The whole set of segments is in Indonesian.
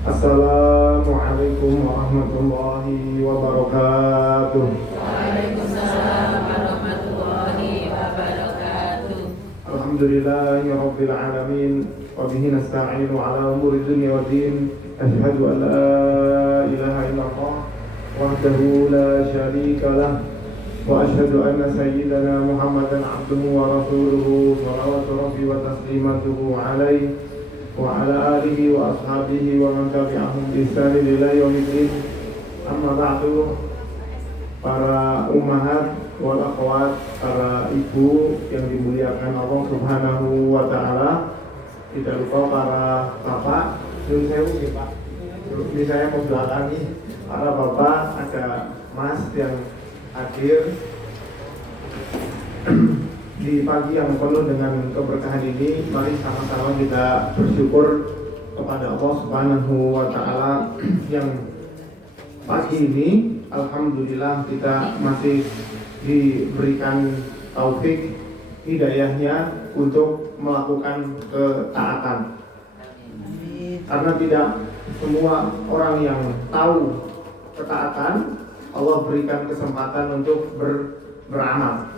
Assalamualaikum warahmatullahi wabarakatuh. Waalaikumsalam warahmatullahi wabarakatuh. Alhamdulillahirabbil alamin wa bihi nasta'inu ala umuri dunya waddin. Asyhadu an la ilaha illallah wahdahu la syarika lah wa asyhadu anna sayyidana Muhammadan abduhu wa rasuluhu shalawatu rabbi wa taslimatuhu alaihi wa ala alihi wa ashabihi wa man tabi'ahum bi ihsan ila yaumiddin. Amma ba'du, para ummahat wal akhwat, para ibu yang dimuliakan Allah Subhanahu wa taala, tidak lupa para bapak, ini saya mau belakangi para bapak, ada mas yang hadir di pagi yang penuh dengan keberkahan ini. Mari sama-sama kita bersyukur kepada Allah Subhanahu wa taala yang pagi ini alhamdulillah kita masih diberikan taufik hidayahnya untuk melakukan ketaatan. Karena tidak semua orang yang tahu ketaatan, Allah berikan kesempatan untuk beramal.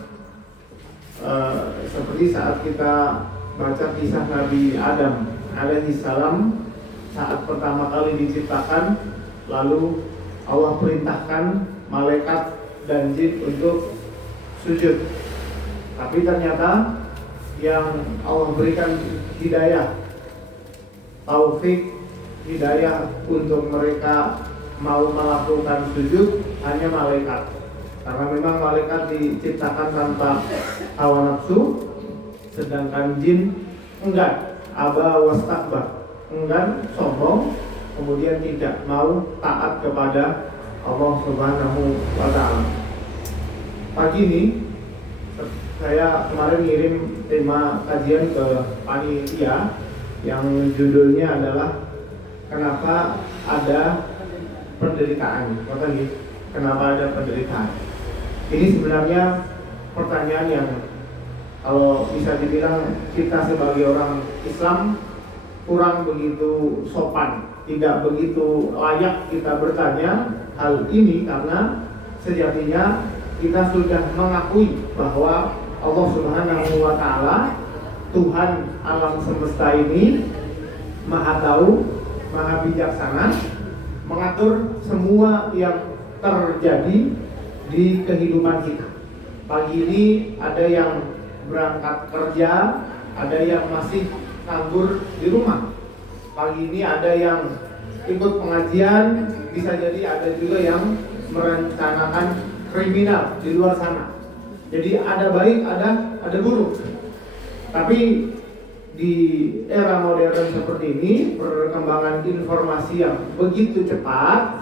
Seperti saat kita baca kisah Nabi Adam alaihi salam, saat pertama kali diciptakan, lalu Allah perintahkan malaikat dan jin untuk sujud. Tapi ternyata yang Allah berikan hidayah, taufik hidayah untuk mereka mau melakukan sujud hanya malaikat. Karena memang malaikat diciptakan tanpa hawa nafsu, sedangkan jin enggan, aba wastakbar, enggan, sombong, kemudian tidak mau taat kepada Allah Subhanahu wa taala. Pagi ini saya kemarin ngirim tema kajian ke panitia yang judulnya adalah kenapa ada penderitaan. Kenapa ada penderitaan? Ini sebenarnya pertanyaan yang kalau bisa dibilang kita sebagai orang Islam kurang begitu sopan, tidak begitu layak kita bertanya hal ini, karena sejatinya kita sudah mengakui bahwa Allah Subhanahu wa taala, Tuhan alam semesta ini, Maha tahu, Maha bijaksana, mengatur semua yang terjadi di kehidupan kita. Pagi ini ada yang berangkat kerja, ada yang masih nganggur di rumah. Pagi ini ada yang ikut pengajian, bisa jadi ada juga yang merencanakan kriminal di luar sana. Jadi ada baik, ada buruk. Tapi di era modern seperti ini, perkembangan informasi yang begitu cepat,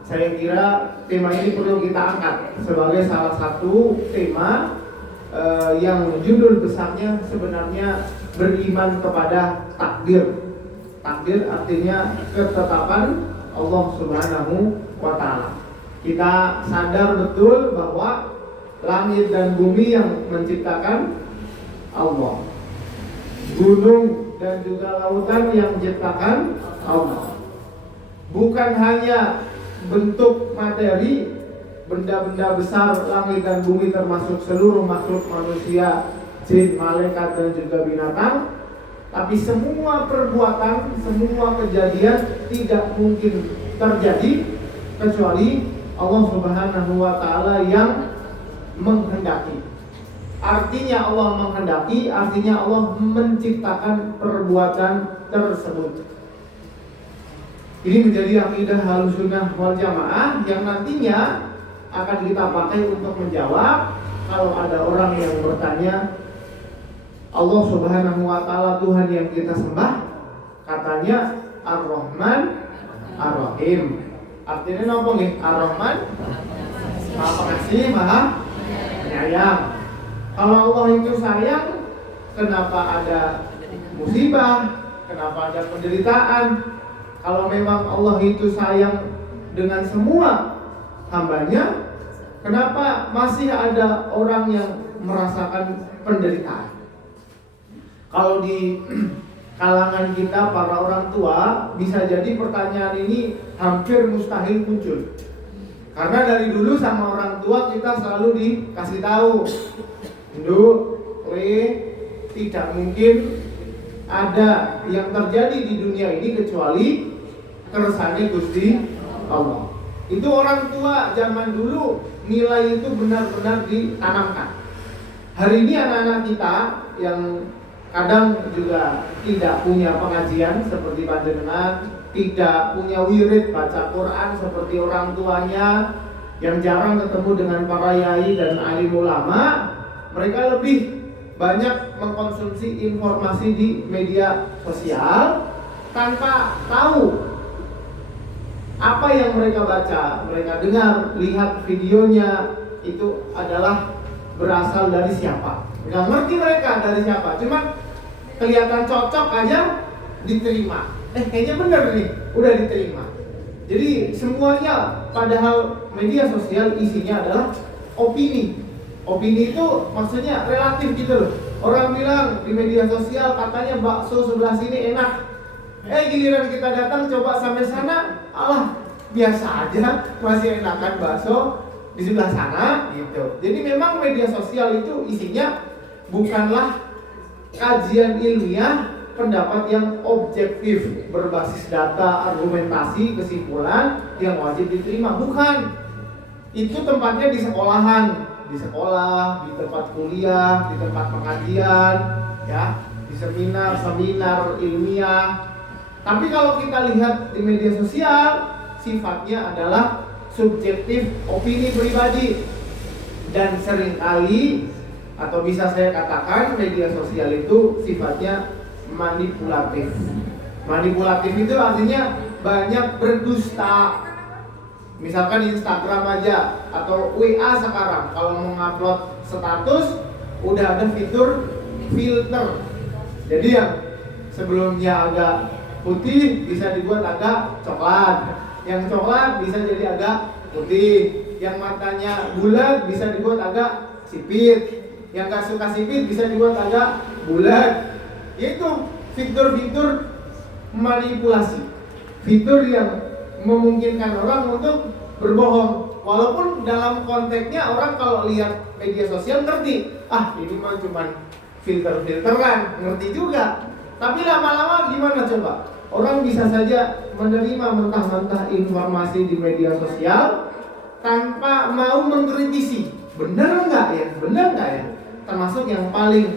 saya kira tema ini perlu kita angkat sebagai salah satu tema yang judul besarnya sebenarnya beriman kepada takdir. Takdir artinya ketetapan Allah Subhanahu wa taala. Kita sadar betul bahwa langit dan bumi yang menciptakan Allah, gunung dan juga lautan yang menciptakan Allah. Bukan hanya bentuk materi, benda-benda besar langit dan bumi termasuk seluruh makhluk manusia, jin, malaikat dan juga binatang, tapi semua perbuatan, semua kejadian tidak mungkin terjadi kecuali Allah Subhanahu wa taala yang menghendaki. Artinya Allah menghendaki, artinya Allah menciptakan perbuatan tersebut. Ini menjadi akidah Ahlussunnah wal Jamaah yang nantinya akan kita pakai untuk menjawab kalau ada orang yang bertanya, Allah Subhanahu wa taala Tuhan yang kita sembah, katanya Ar-Rahman Ar-Rahim. Artinya apa nggih? Ar-Rahman Maha Pengasih, Maha Penyayang. Kalau Allah itu sayang, kenapa ada musibah? Kenapa ada penderitaan? Kalau memang Allah itu sayang dengan semua hambanya, kenapa masih ada orang yang merasakan penderitaan? Kalau di kalangan kita para orang tua, bisa jadi pertanyaan ini hampir mustahil muncul. Karena dari dulu sama orang tua kita selalu dikasih tahu, Nduk, tidak mungkin ada yang terjadi di dunia ini kecuali kersane Gusti Allah. Itu orang tua zaman dulu nilai itu benar-benar ditanamkan. Hari ini anak-anak kita yang kadang juga tidak punya pengajian seperti panjenengan, tidak punya wirid baca Quran seperti orang tuanya, yang jarang ketemu dengan para yai dan alim ulama, mereka lebih banyak mengkonsumsi informasi di media sosial tanpa tahu apa yang mereka baca, mereka dengar, lihat videonya itu adalah berasal dari siapa. Nggak ngerti mereka dari siapa, cuman kelihatan cocok aja diterima. Kayaknya bener nih, udah diterima. Jadi semuanya, padahal media sosial isinya adalah opini. Opini itu maksudnya relatif gitu loh. Orang bilang di media sosial katanya bakso sebelah sini enak. Giliran kita datang coba sampai sana, alah biasa aja, masih enakan bakso di sebelah sana gitu. Jadi memang media sosial itu isinya bukanlah kajian ilmiah, pendapat yang objektif berbasis data, argumentasi, kesimpulan yang wajib diterima, bukan. Itu tempatnya di sekolahan, di sekolah, di tempat kuliah, di tempat pengajian, ya, di seminar ilmiah. Tapi kalau kita lihat di media sosial, sifatnya adalah subjektif, opini pribadi, dan seringkali atau bisa saya katakan media sosial itu sifatnya manipulatif. Manipulatif itu artinya banyak berdusta. Misalkan Instagram aja atau WA sekarang kalau mau ngupload status udah ada fitur filter. Jadi yang sebelumnya agak putih bisa dibuat agak coklat. Yang coklat bisa jadi agak putih. Yang matanya bulat bisa dibuat agak sipit. Yang gak suka sipit bisa dibuat agak bulat. Yaitu fitur-fitur manipulasi, fitur yang memungkinkan orang untuk berbohong. Walaupun dalam konteksnya orang kalau lihat media sosial ngerti, ini mah cuma filter-filteran, ngerti juga. Tapi lama-lama gimana coba? Orang bisa saja menerima mentah-mentah informasi di media sosial tanpa mau mengkritisi. Benar nggak ya? Benar nggak ya? Termasuk yang paling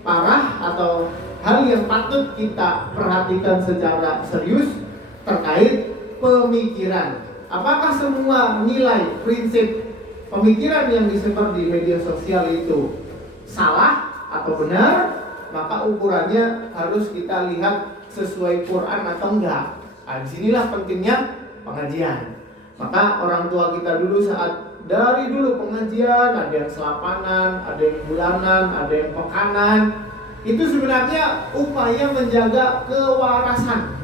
parah atau hal yang patut kita perhatikan secara serius terkait pemikiran. Apakah semua nilai, prinsip, pemikiran yang disebar di media sosial itu salah atau benar? Maka ukurannya harus kita lihat sesuai Quran atau enggak. Disinilah pentingnya pengajian. Maka orang tua kita dulu saat dari dulu pengajian, ada yang selapanan, ada yang bulanan, ada yang pekanan. Itu sebenarnya upaya menjaga kewarasan.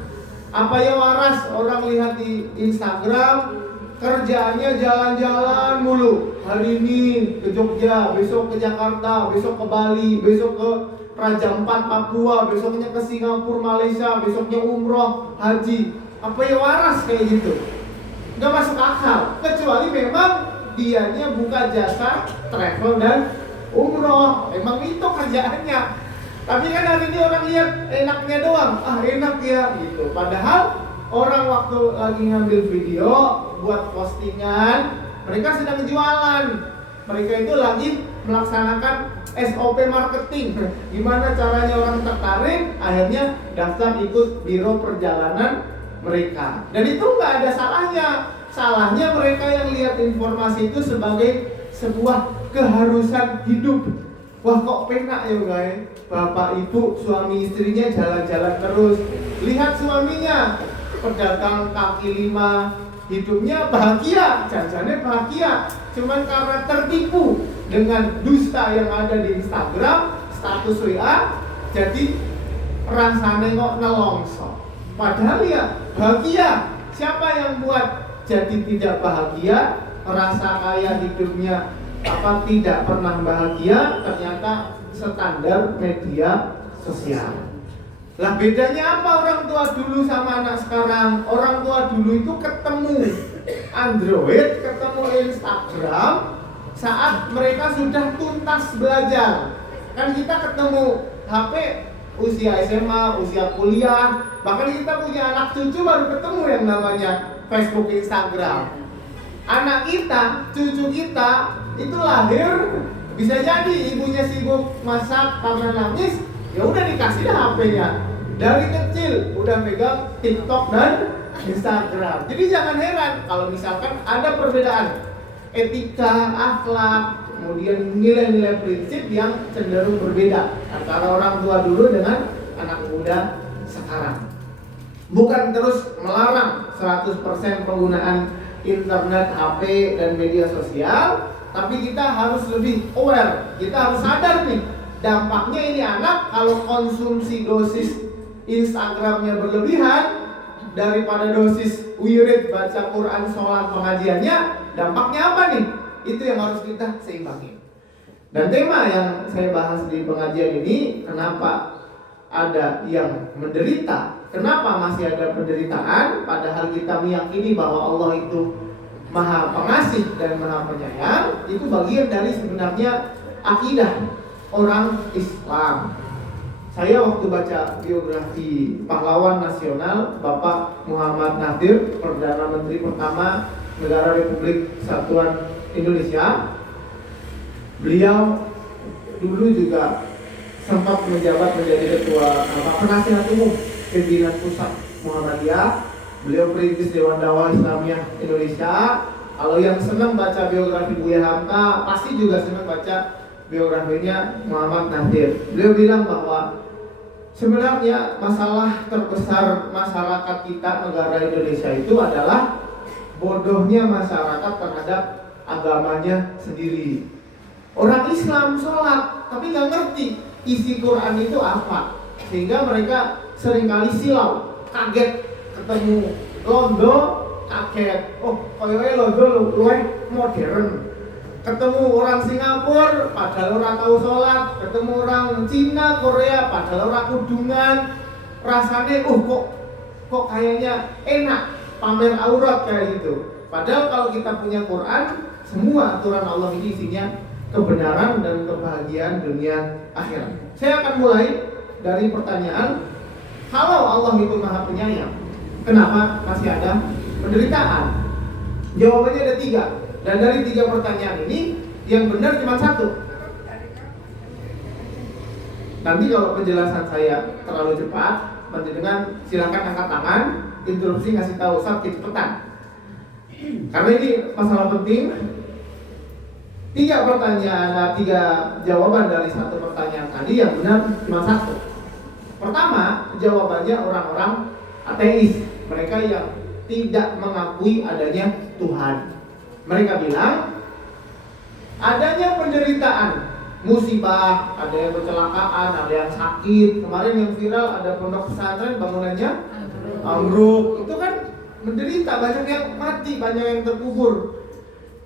Apa ya waras? Orang lihat di Instagram kerjaannya jalan-jalan mulu. Hari ini ke Jogja, besok ke Jakarta, besok ke Bali, besok ke Raja Ampat Papua, besoknya ke Singapura, Malaysia, besoknya umroh, haji. Apa ya waras kayak gitu? Gak masuk akal. Kecuali memang dianya buka jasa travel dan umroh. Emang itu kerjaannya. Tapi kan hari ini orang lihat enaknya doang. Enak ya gitu. Padahal orang waktu lagi ngambil video buat postingan, mereka sedang jualan. Mereka itu lagi melaksanakan SOP marketing. Gimana caranya orang tertarik, akhirnya daftar ikut biro perjalanan mereka. Dan itu nggak ada salahnya. Salahnya mereka yang lihat informasi itu sebagai sebuah keharusan hidup. Wah kok penak ya guys, bapak ibu suami istrinya jalan-jalan terus. Lihat suaminya pedagang kaki lima, hidupnya bahagia, jajannya bahagia. Cuman karena tertipu dengan dusta yang ada di Instagram, status WA, jadi rasanya kok nelongso. Padahal ya bahagia. Siapa yang buat jadi tidak bahagia, merasa kaya hidupnya tidak pernah bahagia? Ternyata standar media sosial. Lah bedanya apa orang tua dulu sama anak sekarang? Orang tua dulu itu ketemu Android, ketemu Instagram saat mereka sudah tuntas belajar. Kan kita ketemu HP usia SMA, usia kuliah, bahkan kita punya anak cucu baru ketemu yang namanya Facebook, Instagram. Anak kita, cucu kita itu lahir bisa jadi ibunya sibuk masak karena nangis, ya udah dikasih dah HP-nya. Dari kecil udah pegang TikTok dan Instagram. Jadi jangan heran kalau misalkan ada perbedaan etika, akhlak, kemudian nilai-nilai prinsip yang cenderung berbeda antara orang tua dulu dengan anak muda sekarang. Bukan terus melarang 100% penggunaan internet, HP, dan media sosial, tapi kita harus lebih aware. Kita harus sadar nih, dampaknya ini anak kalau konsumsi dosis Instagramnya berlebihan daripada dosis wirid, baca Quran, sholat, pengajiannya, dampaknya apa nih? Itu yang harus kita seimbangi. Dan tema yang saya bahas di pengajian ini, kenapa ada yang menderita, kenapa masih ada penderitaan, padahal kita meyakini bahwa Allah itu Maha Pengasih dan Maha Penyayang. Itu bagian dari sebenarnya akidah orang Islam. Saya waktu baca biografi pahlawan nasional Bapak Muhammad Nadir, Perdana Menteri pertama Negara Republik Kesatuan Indonesia, beliau dulu juga sempat menjabat menjadi ketua penasihat umum pimpinan pusat Muhammadiyah. Beliau perintis Dewan Dakwah Islamiyah Indonesia. Kalau yang senang baca biografi Buya Hamka pasti juga senang baca biografinya Muhammad Nadir. Beliau bilang bahwa sebenarnya masalah terbesar masyarakat kita negara Indonesia itu adalah bodohnya masyarakat terhadap agamanya sendiri. Orang Islam sholat tapi nggak ngerti isi Quran itu apa, sehingga mereka seringkali silau, kaget ketemu londo, kaget, oh kayaknya londo luwih modern. Ketemu orang Singapura, padahal orang tahu sholat. Ketemu orang Cina, Korea, padahal orang kudungan. Rasanya, kok kayaknya enak pamer aurat kayak gitu. Padahal kalau kita punya Quran, semua aturan Allah ini isinya kebenaran dan kebahagiaan dunia akhirat. Saya akan mulai dari pertanyaan, kalau Allah itu Maha Penyayang, kenapa masih ada penderitaan? Jawabannya ada 3. Dan dari 3 pertanyaan ini, yang benar cuma 1. Nanti kalau penjelasan saya terlalu cepat, dengan silakan angkat tangan, interupsi ngasih tahu Ustaz cepetan. Karena ini masalah penting. 3 pertanyaan, 3 jawaban dari 1 pertanyaan tadi yang benar cuma 1. Pertama, jawabannya orang-orang ateis, mereka yang tidak mengakui adanya Tuhan. Mereka bilang adanya penderitaan, musibah, ada yang kecelakaan, ada yang sakit. Kemarin yang viral ada pondok pesantren bangunannya ambruk. Itu kan menderita, banyak yang mati, banyak yang terkubur.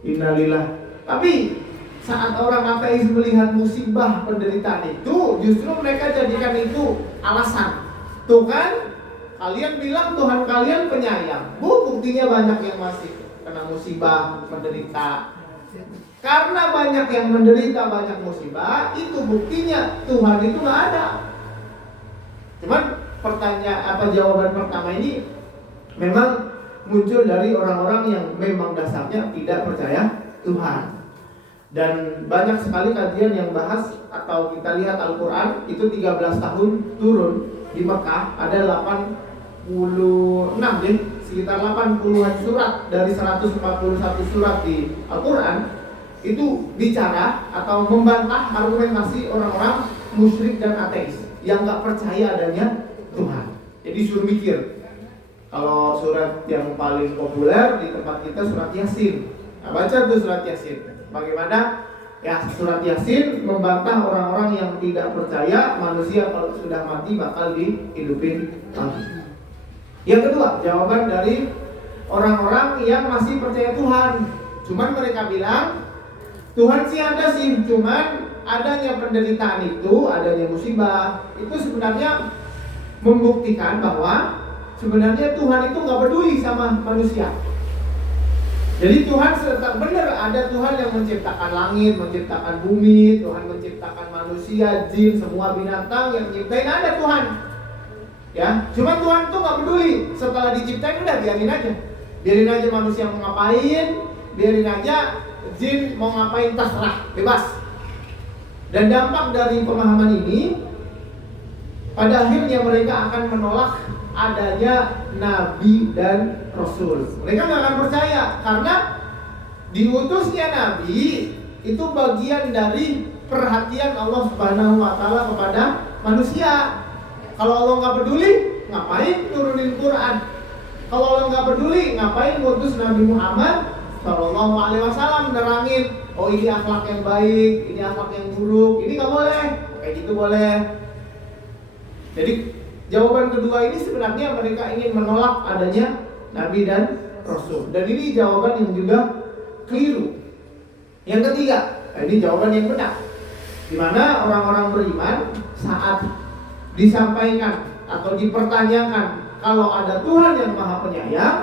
Innalillah. Tapi saat orang ateis melihat musibah, penderitaan itu, justru mereka jadikan itu alasan. Tuh kan, kalian bilang Tuhan kalian penyayang. Buktinya banyak yang masih kena musibah, menderita. Karena banyak yang menderita, banyak musibah, itu buktinya Tuhan itu nggak ada. Cuman jawaban pertama ini memang muncul dari orang-orang yang memang dasarnya tidak percaya Tuhan. Dan banyak sekali kajian yang bahas, atau kita lihat Al-Quran itu 13 tahun turun di Mekah, ada 86 deh, sekitar 80-an surat dari 141 surat di Al-Quran itu bicara atau membantah argumentasi orang-orang musyrik dan ateis yang nggak percaya adanya Tuhan. Jadi suruh mikir. Kalau surat yang paling populer di tempat kita surat Yasin. Nah, baca tuh surat Yasin. Bagaimana ya surat Yasin membantah orang-orang yang tidak percaya manusia kalau sudah mati bakal dihidupin lagi. Yang kedua, jawaban dari orang-orang yang masih percaya Tuhan. Cuman mereka bilang, Tuhan sih ada sih, cuman adanya penderitaan itu, adanya musibah, itu sebenarnya membuktikan bahwa sebenarnya Tuhan itu nggak peduli sama manusia. Jadi Tuhan tetap benar, ada Tuhan yang menciptakan langit, menciptakan bumi, Tuhan menciptakan manusia, jin, semua binatang yang nyiptain ada Tuhan. Ya, cuma Tuhan tuh nggak peduli. Setelah diciptain udah biarin aja manusia mau ngapain, biarin aja jin mau ngapain, terserah, bebas. Dan dampak dari pemahaman ini, pada akhirnya mereka akan menolak adanya nabi dan rasul. Mereka nggak akan percaya karena diutusnya nabi itu bagian dari perhatian Allah Subhanahu wa taala kepada manusia. Kalau Allah nggak peduli, ngapain turunin Quran? Kalau Allah nggak peduli, ngapain ngutus Nabi Muhammad Shallallahu Alaihi Wasallam nerangin, oh ini akhlak yang baik, ini akhlak yang buruk, ini nggak boleh, kayak gitu boleh. Jadi jawaban kedua ini sebenarnya mereka ingin menolak adanya Nabi dan Rasul. Dan ini jawaban yang juga keliru. Yang ketiga, ini jawaban yang benar. Di mana orang-orang beriman saat disampaikan atau dipertanyakan kalau ada Tuhan yang Maha Penyayang,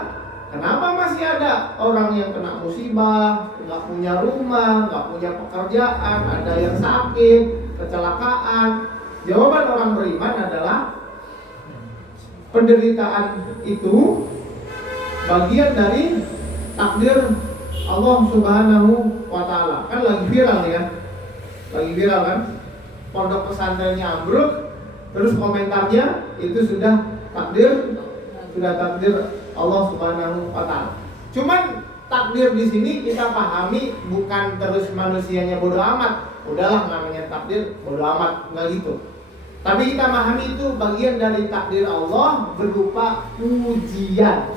kenapa masih ada orang yang kena musibah, nggak punya rumah, nggak punya pekerjaan, ada yang sakit, kecelakaan? Jawaban orang beriman adalah penderitaan itu bagian dari takdir Allah Subhanahu wa taala. Kan lagi viral nih kan? Lagi viral kan? Pondok pesantrennya ambruk, terus komentarnya itu sudah takdir Allah Subhanahu wa taala. Cuman takdir di sini kita pahami bukan terus manusianya bodoh amat. Udahlah namanya takdir bodoh amat, enggak gitu. Tapi kita pahami itu bagian dari takdir Allah berupa ujian.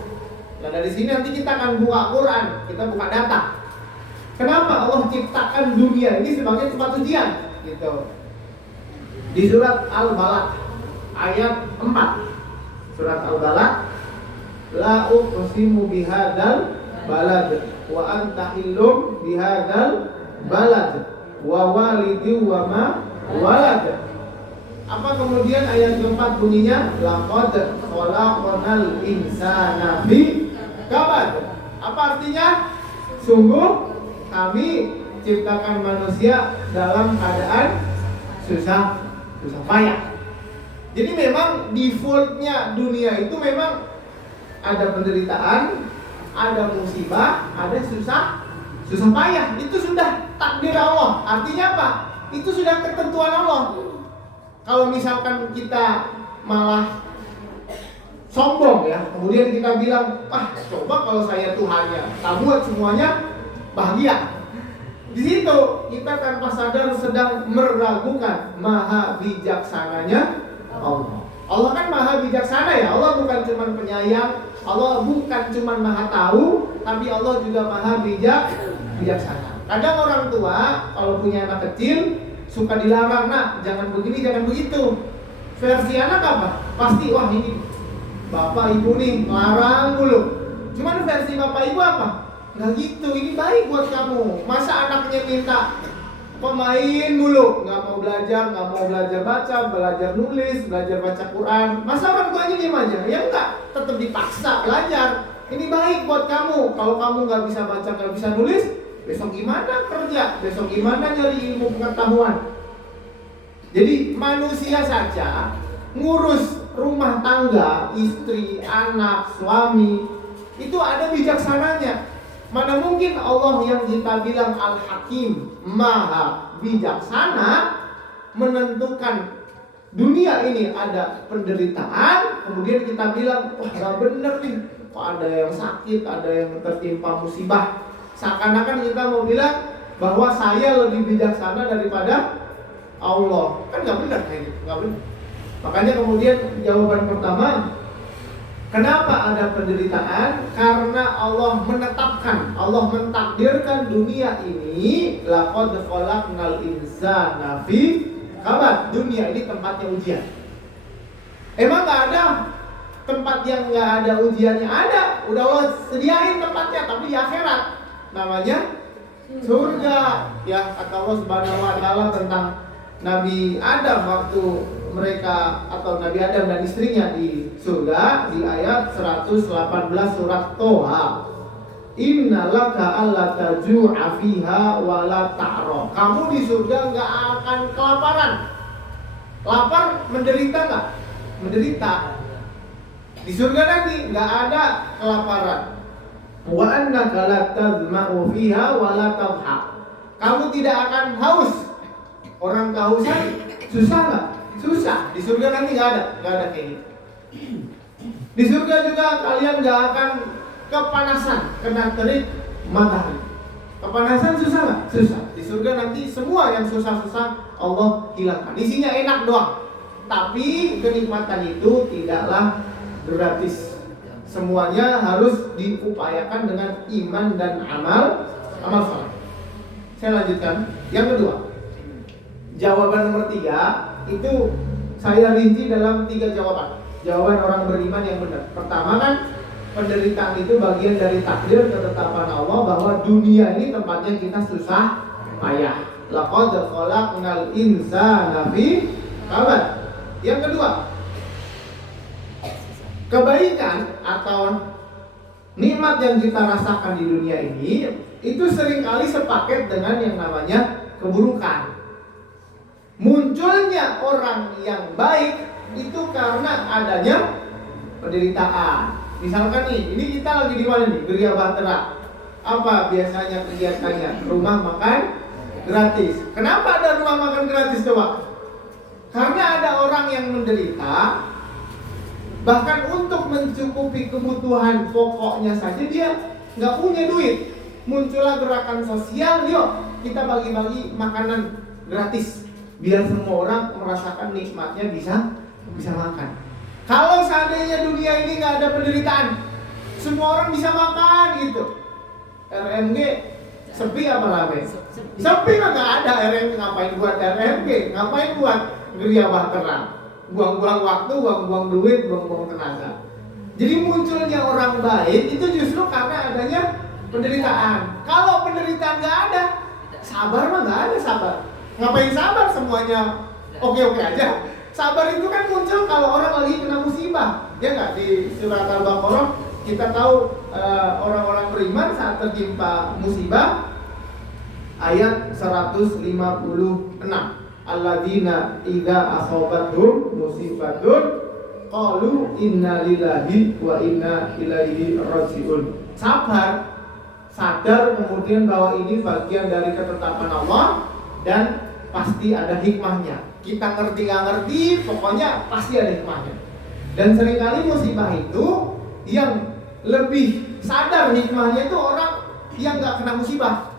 Nah dari sini nanti kita akan buka Quran, kita buka data. Kenapa Allah ciptakan dunia ini sebagai tempat ujian? Gitu. Di surat Al-Balad ayat 4. Surat Al-Balad, la uqsimu bihadzal balad wa anta hillum bihadzal balad wa walidi wa ma walad. Apa kemudian ayat keempat bunyinya? Laqad khalaqnal insana fi kabad. Apa artinya? Sungguh kami ciptakan manusia dalam keadaan susah payah. Jadi memang defaultnya dunia itu memang ada penderitaan, ada musibah, ada susah payah. Itu sudah takdir Allah. Artinya apa? Itu sudah ketentuan Allah. Kalau misalkan kita malah sombong ya, kemudian kita bilang, coba kalau saya Tuhannya, tak buat semuanya bahagia. Di situ kita tanpa sadar sedang meragukan maha bijaksananya Allah. Allah kan maha bijaksana ya. Allah bukan cuma penyayang, Allah bukan cuma maha tahu, tapi Allah juga maha bijaksana. Kadang orang tua kalau punya anak kecil suka dilarang, nak jangan begini, jangan begitu. Versi anak apa? Pasti wah ini bapak ibu nih larang mulu. Cuman versi bapak ibu apa? Nggak gitu, ini baik buat kamu. Masa anaknya minta pemain mulu, nggak mau belajar baca, belajar nulis, belajar baca Quran. Masa orang tuanya diem aja? Ya enggak, tetap dipaksa belajar. Ini baik buat kamu. Kalau kamu nggak bisa baca, nggak bisa nulis, besok gimana kerja? Besok gimana nyari ilmu pengetahuan? Jadi manusia saja ngurus rumah tangga, istri, anak, suami, itu ada bijaksananya. Mana mungkin Allah yang kita bilang Al-Hakim, Maha Bijaksana, menentukan dunia ini ada penderitaan, kemudian kita bilang, wah gak bener nih, kok ada yang sakit, ada yang tertimpa musibah. Seakan-akan kita mau bilang bahwa saya lebih bijaksana daripada Allah. Kan gak benar kayak gitu, gak benar. Makanya kemudian jawaban pertama, kenapa ada penderitaan? Karena Allah menetapkan, Allah mentakdirkan dunia ini, laqad khalaqnal insana fi kabad. Dunia ini tempatnya ujian. Emang nggak ada tempat yang nggak ada ujiannya? Ada, udah Allah sediain tempatnya, tapi di akhirat namanya surga. Ya kata Allah Subhanahu wa taala tentang Nabi Adam waktu mereka atau Nabi Adam dan istrinya di surga di ayat 118 surat Toha. Innalaka alla taju'a fiha wa la ta'ra. Kamu di surga nggak akan kelaparan. Lapar menderita nggak? Menderita. Di surga nanti nggak ada kelaparan. Wa annaka la tazma'u fiha wa la tadha. Kamu tidak akan haus. Orang kehausan susah nggak? Susah. Di surga nanti nggak ada kayak gitu. Di surga juga kalian nggak akan kepanasan, kena terik matahari. Kepanasan susah nggak? Susah. Di surga nanti semua yang susah-susah Allah hilangkan. Isinya enak doang. Tapi kenikmatan itu tidaklah gratis. Semuanya harus diupayakan dengan iman dan amal saleh. Saya lanjutkan. Yang kedua, jawaban nomor 3 itu saya rinci dalam 3 jawaban. Jawaban orang beriman yang benar. Pertama kan, penderitaan itu bagian dari takdir ketetapan Allah bahwa dunia ini tempatnya kita susah payah. Laqad khalaqnal insana fi kabad. Yang kedua, kebaikan atau nikmat yang kita rasakan di dunia ini itu seringkali sepaket dengan yang namanya keburukan. Munculnya orang yang baik itu karena adanya penderitaan. Misalkan nih, ini kita lagi di mana nih? Geria Bahtera. Apa biasanya kegiatannya? Rumah makan gratis. Kenapa ada rumah makan gratis coba? Karena ada orang yang menderita, bahkan untuk mencukupi kebutuhan pokoknya saja dia nggak punya duit. Muncullah gerakan sosial, yuk kita bagi-bagi makanan gratis biar semua orang merasakan nikmatnya bisa makan. Kalau seandainya dunia ini nggak ada penderitaan, semua orang bisa makan gitu. RMG sepi apa rame? Sepi mah nggak ada. RMG ngapain buat RMG? Ngapain buat Geria Bahtera? Buang-buang waktu, buang-buang duit, buang-buang tenaga. Jadi munculnya orang baik itu justru karena adanya penderitaan. Kalau penderitaan nggak ada, sabar mah nggak ada sabar. Ngapain sabar, semuanya oke-oke aja. Sabar itu kan muncul kalau orang lagi kena musibah. Ya nggak, di surat Al-Baqarah kita tahu orang-orang beriman saat tertimpa musibah ayat 156. Alladzina idza asabathum musibatun qalu inna lillahi wa inna ilaihi raji'un. Sabar, sadar kemudian bahwa ini bagian dari ketetapan Allah dan pasti ada hikmahnya. Kita ngerti nggak ngerti, pokoknya pasti ada hikmahnya. Dan seringkali musibah itu yang lebih sadar hikmahnya itu orang yang nggak kena musibah.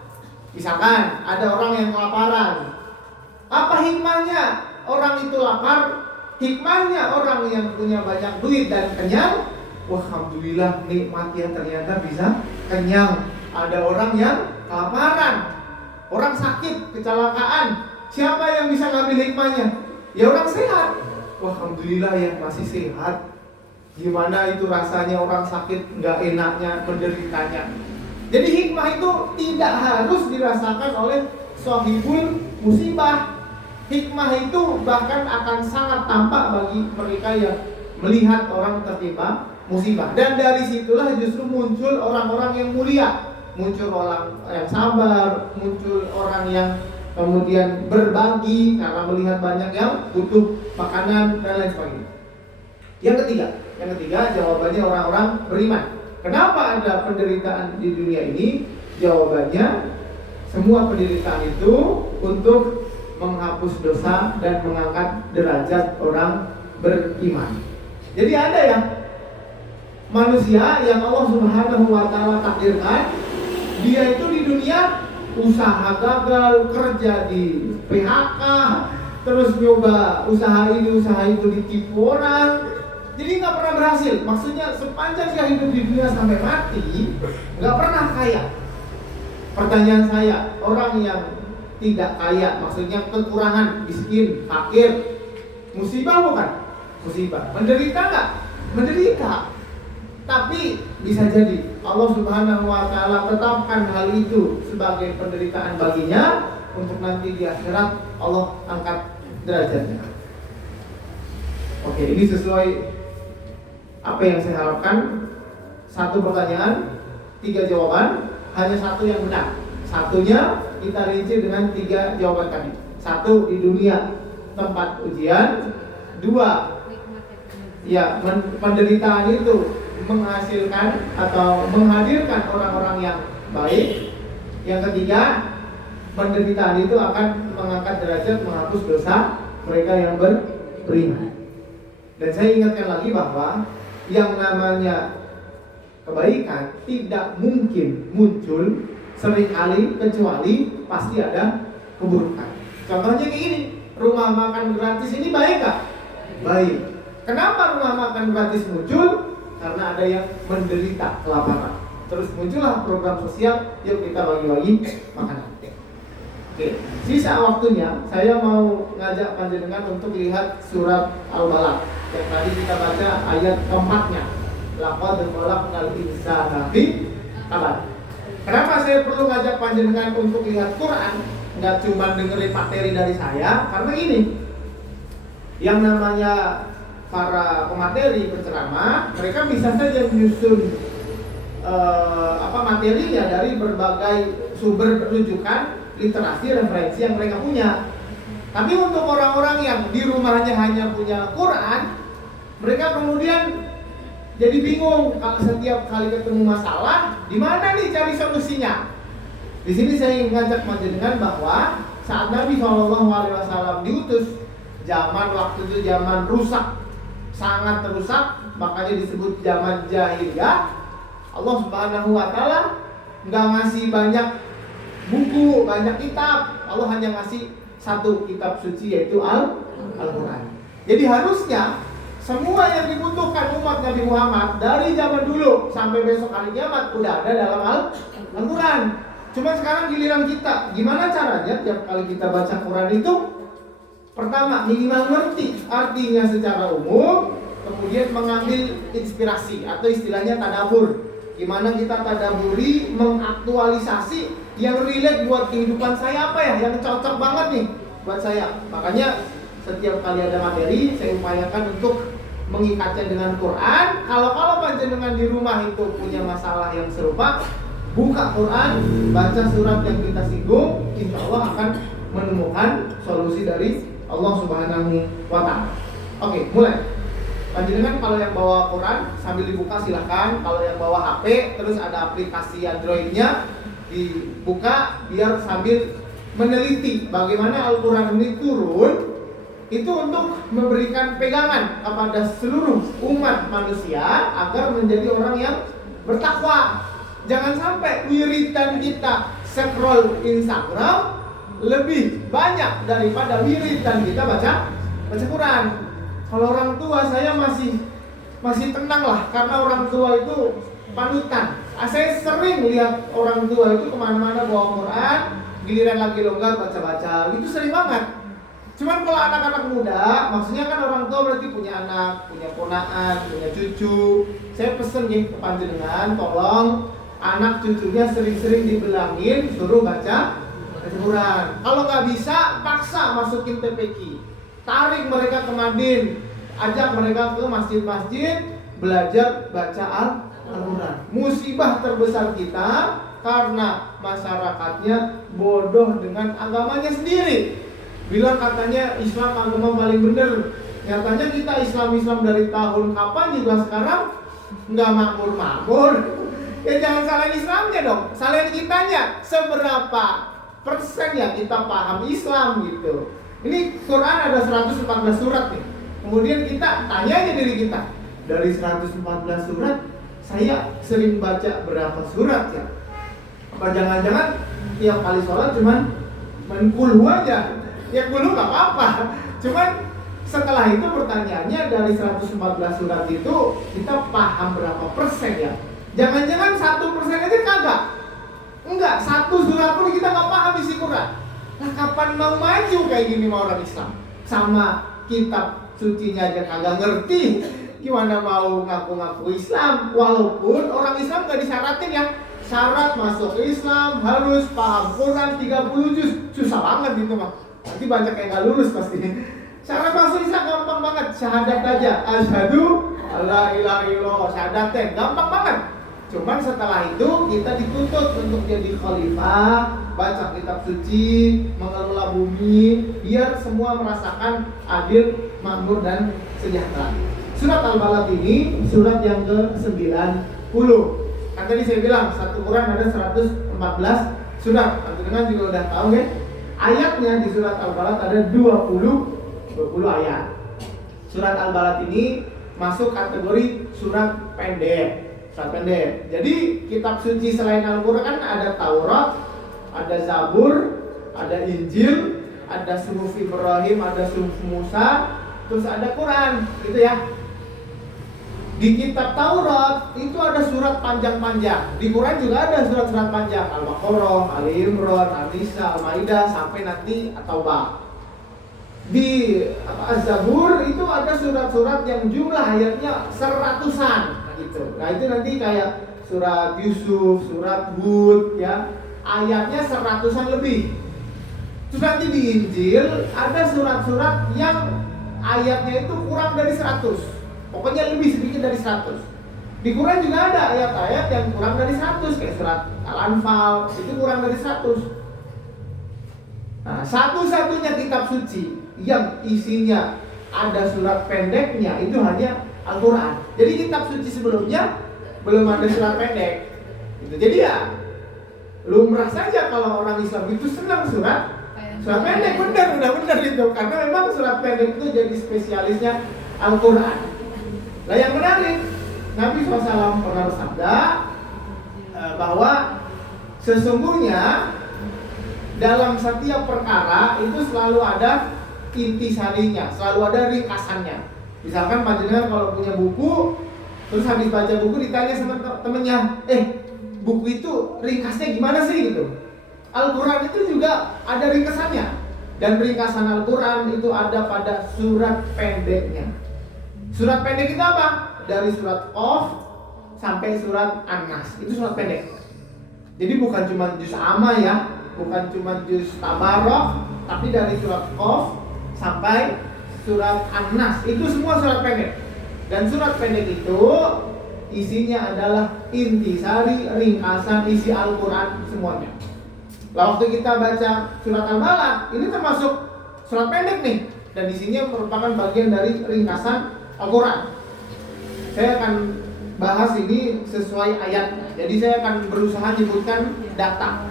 Misalkan ada orang yang kelaparan, apa hikmahnya orang itu lapar? Hikmahnya orang yang punya banyak duit dan kenyang, wah alhamdulillah nikmatnya ternyata bisa kenyang. Ada orang yang kelaparan, orang sakit, kecelakaan, siapa yang bisa ngambil hikmahnya? Ya orang sehat. Wah alhamdulillah yang masih sehat. Gimana itu rasanya orang sakit, nggak enaknya, menderitanya. Jadi hikmah itu tidak harus dirasakan oleh sahibul musibah. Hikmah itu bahkan akan sangat tampak bagi mereka yang melihat orang tertimpa musibah. Dan dari situlah justru muncul orang-orang yang mulia. Muncul orang yang sabar, muncul orang yang kemudian berbagi karena melihat banyak yang butuh makanan dan lain sebagainya. Yang ketiga jawabannya orang-orang beriman. Kenapa ada penderitaan di dunia ini? Jawabannya semua penderitaan itu untuk menghapus dosa dan mengangkat derajat orang beriman. Jadi ada ya manusia yang Allah Subhanahu wa taala takdirkan dia itu di dunia usaha gagal, kerja di PHK, terus nyoba usaha ini usaha itu ditipu orang. Jadi nggak pernah berhasil. Maksudnya sepanjang dia hidup di dunia sampai mati nggak pernah kaya. Pertanyaan saya, orang yang tidak kaya, maksudnya kekurangan, miskin, fakir, musibah bukan? Musibah. Menderita nggak? Menderita. Tapi bisa jadi Allah Subhanahu wa taala tetapkan hal itu sebagai penderitaan baginya untuk nanti di akhirat Allah angkat derajatnya. Oke, ini sesuai apa yang saya harapkan. Satu pertanyaan, 3 jawaban, hanya satu yang benar. Satunya kita rinci dengan 3 jawaban tadi. 1 di dunia tempat ujian. 2, ya penderitaan itu menghasilkan atau menghadirkan orang-orang yang baik. Yang ketiga, penderitaan itu akan mengangkat derajat, menghapus dosa mereka yang beriman. Dan saya ingatkan lagi bahwa yang namanya kebaikan tidak mungkin muncul seringkali kecuali pasti ada keburukan. Contohnya kayak gini, rumah makan gratis ini baik gak? Baik. Kenapa rumah makan gratis muncul? Karena ada yang menderita kelaparan. Terus muncullah program sosial, yuk kita bagi-bagi makanan. Oke, sisa waktunya saya mau ngajak panjenengan untuk lihat surat Al-Balad yang tadi kita baca ayat keempatnya. Laqad khalaqnal insana fi kabad. Kenapa saya perlu ngajak panjenengan untuk lihat Quran? Nggak cuma dengerin materi dari saya, karena ini yang namanya para pemateri penceramah, mereka bisa saja menyusun materinya dari berbagai sumber rujukan, literasi, referensi yang mereka punya. Tapi untuk orang-orang yang di rumahnya hanya punya Quran, mereka kemudian jadi bingung kalau setiap kali ketemu masalah, di mana nih cari solusinya? Di sini saya ingin ngajak panjenengan bahwa saat Nabi SAW diutus, zaman waktu itu zaman rusak, sangat rusak, makanya disebut zaman jahiliyah. Allah Subhanahu wa Ta'ala nggak ngasih banyak buku, banyak kitab. Allah hanya ngasih satu kitab suci, yaitu Al-Quran. Jadi harusnya semua yang dibutuhkan umat Nabi Muhammad dari zaman dulu sampai besok hari kiamat udah ada dalam Al-Quran. Cuma sekarang giliran kita, gimana caranya tiap kali kita baca Quran itu, pertama minimal ngerti artinya secara umum, kemudian mengambil inspirasi atau istilahnya tadabbur. Gimana kita tadabburi, mengaktualisasi yang relate buat kehidupan saya, apa ya yang cocok banget nih buat saya. Makanya setiap kali ada materi, saya upayakan untuk mengikatnya dengan Quran. Kalau panjenengan di rumah itu punya masalah yang serupa, buka Quran, baca surat yang kita singgung, insya Allah akan menemukan solusi dari Allah Subhanahu wa Ta'ala. Oke, mulai. Panjenengan kalau yang bawa Quran sambil dibuka silahkan. Kalau yang bawa HP, terus ada aplikasi Androidnya, dibuka biar sambil meneliti bagaimana Al-Quran ini turun. Itu untuk memberikan pegangan kepada seluruh umat manusia agar menjadi orang yang bertakwa. Jangan sampai wiridan kita scroll Instagram lebih banyak daripada wiridan kita baca Quran. Kalau orang tua saya masih tenang lah, karena orang tua itu panutan. Saya sering lihat orang tua itu kemana-mana bawa Quran, giliran lagi longgar baca-baca, itu sering banget. Cuman kalau anak-anak muda, maksudnya kan orang tua berarti punya anak, punya ponaan, punya cucu. Saya pesen nih ke panjenengan, tolong anak cucunya sering-sering dibilangin suruh baca Quran. Kalau nggak bisa, paksa masukin TPQ. Tarik mereka ke Madin, ajak mereka ke masjid-masjid belajar baca Al-Quran. Musibah terbesar kita karena masyarakatnya bodoh dengan agamanya sendiri. Bilang katanya Islam agama paling benar. Nyatanya kita Islam dari tahun kapan juga sekarang nggak makmur-makmur. Ya jangan salahin Islamnya dong, salahin kitanya. Seberapa persen ya kita paham Islam gitu. Ini Quran ada 114 surat nih. Kemudian kita tanya aja diri kita, dari 114 surat saya sering baca berapa surat ya? Apa jangan-jangan tiap kali sholat cuman menkulu aja? Ya kulu gak apa-apa. Cuman setelah itu pertanyaannya, dari 114 surat itu kita paham berapa persen ya? Jangan-jangan 1% aja kagak? Enggak, 1 surat pun kita gak paham isi Quran. Nah kapan mau maju kayak gini sama orang Islam? Sama kitab sucinya aja kagak ngerti, gimana mau ngaku-ngaku Islam? Walaupun orang Islam gak disyaratin ya, syarat masuk Islam harus paham Quran 30 juz. Susah banget gitu mah. Nanti banyak yang gak lulus pasti. Cara masuk Islam gampang banget, syahadat aja. Asyhadu alla ilaha illallah, syahadat gampang banget. Cuman setelah itu kita dituntut untuk jadi khalifah, baca kitab suci, mengelola bumi, biar semua merasakan adil, makmur dan sejahtera. Surat Al-Balad ini surat yang ke-90. Kan tadi saya bilang satu Quran ada 114 surat. Teman-teman juga udah tahu ya. Ayatnya di surat Al-Balad ada 20 ayat. Surat Al-Balad ini masuk kategori surat pendek. Jadi kitab suci selain Al-Quran ada Taurat, ada Zabur, ada Injil, ada Suhuf Ibrahim, ada Suhuf Musa, terus ada Quran, gitu ya. Di kitab Taurat itu ada surat panjang-panjang. Di Quran juga ada surat-surat panjang, Al-Baqarah, Ali Imran, An-Nisa, Al-Maidah sampai nanti At-Taubah. Di Az-Zabur itu ada surat-surat yang jumlah ayatnya seratusan gitu. Nah itu nanti kayak surat Yusuf, surat Hud ya, ayatnya seratusan lebih. Terus nanti di Injil ada surat-surat yang ayatnya itu kurang dari 100. Pokoknya lebih sedikit dari 100. Di Quran juga ada ayat-ayat yang kurang dari 100, kayak surat Al-Anfal itu kurang dari 100. Nah, satu-satunya kitab suci yang isinya ada surat pendeknya itu hanya Al-Quran. Jadi kitab suci sebelumnya belum ada surat pendek gitu. Jadi ya lumrah saja kalau orang Islam itu senang surat pendek. Benar itu. Karena memang surat pendek itu jadi spesialisnya Al-Quran. Nah yang menarik, Nabi SAW pernah bersabda bahwa sesungguhnya dalam setiap perkara itu selalu ada intisarinya, selalu ada ringkasannya. Misalkan panjenengan kalau punya buku, terus habis baca buku ditanya sama temennya, buku itu ringkasnya gimana sih gitu. Al-Quran itu juga ada ringkasannya. Dan ringkasan Al-Quran itu ada pada surat pendeknya. Surat pendek itu apa? Dari surat Qaf sampai surat An-Nas, itu surat pendek. Jadi bukan cuma juz amma ya, bukan cuma juz Tabarok, tapi dari surat Qaf sampai surat An-Nas, itu semua surat pendek. Dan surat pendek itu isinya adalah intisari, ringkasan isi Al-Quran semuanya. Lah waktu kita baca surat Al-Balad, ini termasuk surat pendek nih, dan isinya merupakan bagian dari ringkasan Al-Quran. Saya akan bahas ini sesuai ayatnya. Jadi saya akan berusaha menyebutkan data.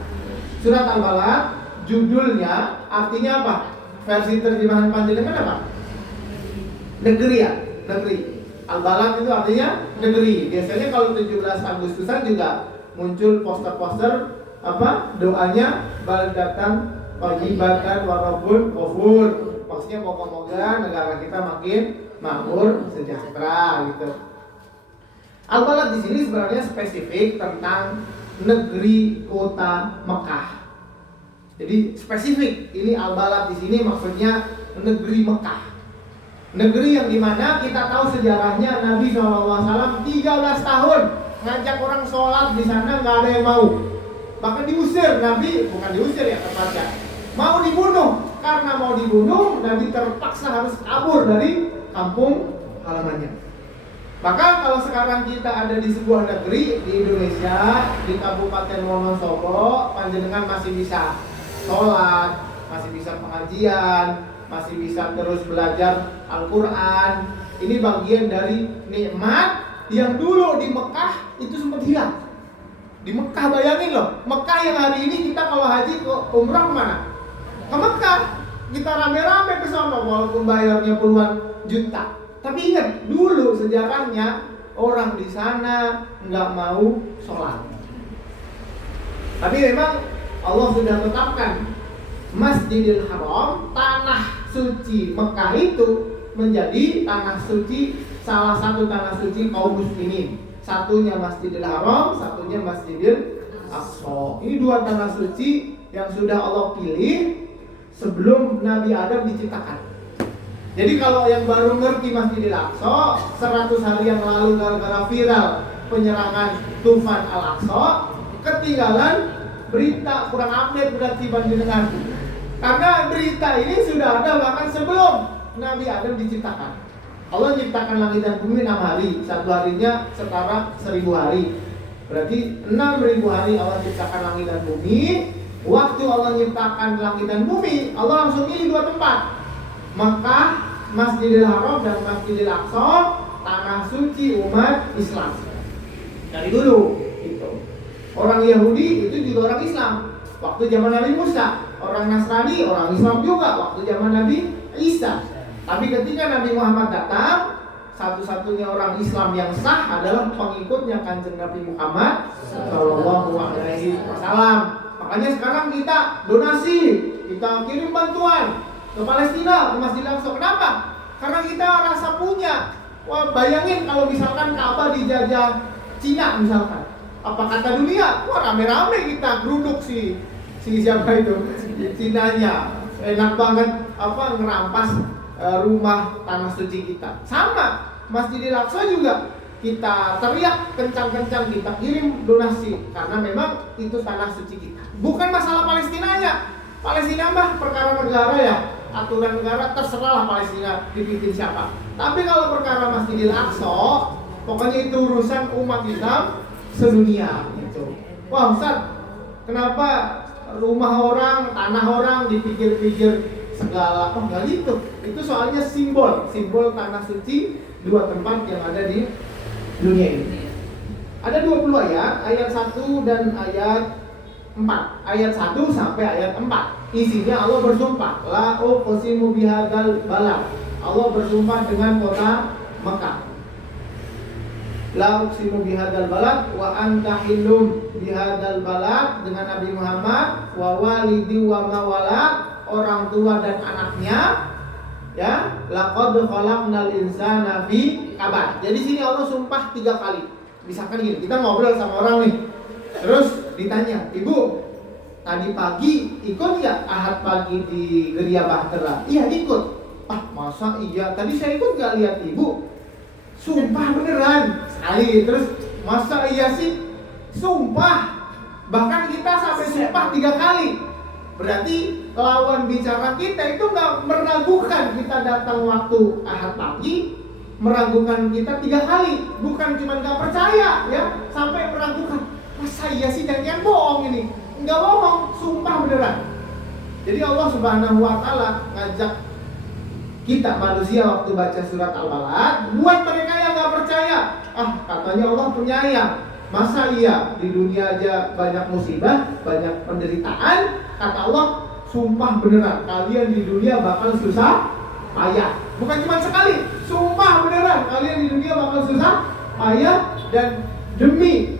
Surat Al-Balad judulnya artinya apa? Versi terjemahan panjenengan apa? Negeri ya, negeri. Al-Balad itu artinya negeri. Biasanya kalau 17 Agustusan juga muncul poster-poster apa? Doanya baldatan thayyibatan wa rabbun ghafur. Maksudnya moga-moga negara kita makin makmur, sejahtera gitu. Al-Balad di sini sebenarnya spesifik tentang negeri kota Mekah. Jadi spesifik, ini Al-Balad di sini maksudnya negeri Mekah. Negeri yang dimana kita tahu sejarahnya Nabi SAW 13 tahun ngajak orang sholat di sana nggak ada yang mau. Bahkan diusir Nabi, bukan diusir ya tepatnya, mau dibunuh. Karena mau dibunuh, Nabi terpaksa harus kabur dari kampung halamannya. Maka kalau sekarang kita ada di sebuah negeri di Indonesia, di Kabupaten Wonosobo, panjenengan masih bisa sholat, masih bisa pengajian, masih bisa terus belajar Al-Quran. Ini bagian dari nikmat yang dulu di Mekah itu sempat hilang. Di Mekah, bayangin loh, Mekah yang hari ini kita kalau haji ke umrah kemana? Ke Mekah. Kita rame-rame ke sana walaupun bayarnya puluhan juta. Tapi ingat, dulu sejarahnya orang di sana nggak mau sholat. Tapi memang Allah sudah tetapkan Masjidil Haram, tanah suci Mekah itu menjadi tanah suci, salah satu tanah suci kaum muslimin. Satunya Masjidil Haram, satunya Masjidil Aqsa. Ini dua tanah suci yang sudah Allah pilih sebelum Nabi Adam diciptakan. Jadi kalau yang baru ngerti Masjidil Aqsa 100 hari yang lalu gara-gara viral penyerangan Tufan Al-Aqsa, ketinggalan berita, kurang update berarti panjenengan. Karena berita ini sudah ada bahkan sebelum Nabi Adam diciptakan. Allah menciptakan langit dan bumi 6 hari. Satu harinya setara 1000 hari. Berarti 6000 hari Allah ciptakan langit dan bumi. Waktu Allah menciptakan langit dan bumi, Allah langsung pilih 2 tempat, Makkah, Masjidil Haram dan Masjidil Aqsa, tanah suci umat Islam. Dari dulu itu. Orang Yahudi itu juga orang Islam. Waktu zaman Nabi Musa, orang Nasrani, orang Islam juga waktu zaman Nabi Isa. Tapi ketika Nabi Muhammad datang, satu-satunya orang Islam yang sah adalah pengikutnya Kanjeng Nabi Muhammad Sallallahu Alaihi Wasallam. Makanya sekarang kita donasi, kita kirim bantuan ke Palestina, ke Masjidil Aqsa. Kenapa? Karena kita rasa punya. Wah, bayangin kalau misalkan Ka'bah dijajah Cina misalkan. Apa kata dunia? Wah, rame-rame kita geruduk si siapa itu? Cinanya. Enak banget ngerampas rumah tanah suci kita. Sama Masjidil Aqsa juga kita teriak kencang-kencang, kita kirim donasi karena memang itu tanah suci kita. Bukan masalah Palestinanya. Palestina mah perkara negara ya, aturan negara terserahlah Palestina dipimpin siapa. Tapi kalau perkara Masjidil Aqsa, pokoknya itu urusan umat Islam sedunia gitu. Wah Ustaz, kenapa rumah orang, tanah orang dipikir-pikir segala? Oh nggak gitu. Itu soalnya simbol tanah suci 2 tempat yang ada di dunia ini. Ada 20 ayat 1 dan ayat 4. Ayat 1 sampai ayat 4. Isinya Allah bersumpah, la uqsimu bihadzal balad. Allah bersumpah dengan kota Mekah. La uqsimu bihadzal balad wa anta hillum bihadzal balad, dengan Nabi Muhammad, wa walidi wa mawalad, orang tua dan anaknya. Ya, laqad khalaqnal insana fi kabad. Jadi sini Allah sumpah 3 kali. Misalkan gini, kita ngobrol sama orang nih. Terus ditanya, "Ibu, tadi pagi ikut nggak Ahad pagi di Geria Bahtera?" "Iya, ikut." "Ah, masa iya? Tadi saya ikut nggak lihat Ibu." "Sumpah beneran." Sekali. Terus, "Masa iya sih?" "Sumpah." Bahkan kita sampai sumpah 3 kali. Berarti lawan bicara kita itu nggak meragukan kita datang waktu Ahad pagi, meragukan kita 3 kali, bukan cuma nggak percaya ya, sampai meragukan. Masa iya sih, jangan bohong ini? Nggak bohong, sumpah beneran. Jadi Allah Subhanahu Wa Taala ngajak kita manusia waktu baca surat Al-Balad, buat mereka yang nggak percaya. Ah, katanya Allah penyayang. Masa iya di dunia aja banyak musibah, banyak penderitaan, kata Allah, sumpah beneran kalian di dunia bakal susah payah. Bukan cuma sekali, sumpah beneran kalian di dunia bakal susah payah, dan demi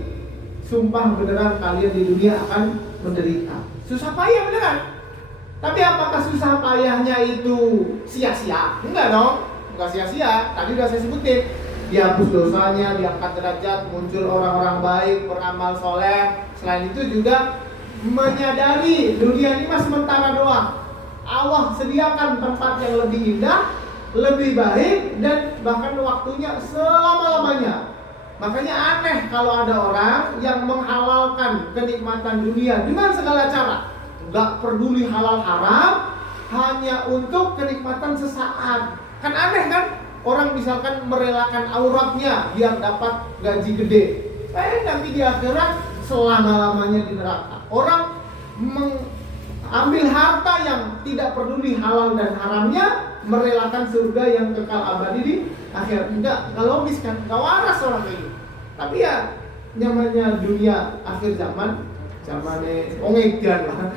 sumpah beneran kalian di dunia akan menderita. Susah payah beneran. Tapi apakah susah payahnya itu sia-sia? Enggak dong, enggak sia-sia. Tadi udah saya sebutin, dihapus dosanya, diangkat derajat, muncul orang-orang baik, beramal soleh. Selain itu juga menyadari dunia ini masih sementara doang. Allah sediakan tempat yang lebih indah, lebih baik, dan bahkan waktunya selama-lamanya. Makanya aneh kalau ada orang yang menghalalkan kenikmatan dunia dengan segala cara, gak peduli halal haram, hanya untuk kenikmatan sesaat. Kan aneh kan? Orang misalkan merelakan auratnya biar dapat gaji gede, nanti di akhirat selama-lamanya di neraka. Orang mengambil harta yang tidak peduli halal dan haramnya, merelakan surga yang kekal abadi di akhirat. Enggak logis kan? Enggak waras orang kayak gitu. Tapi ya namanya dunia akhir zaman, zamannya ongedan lah.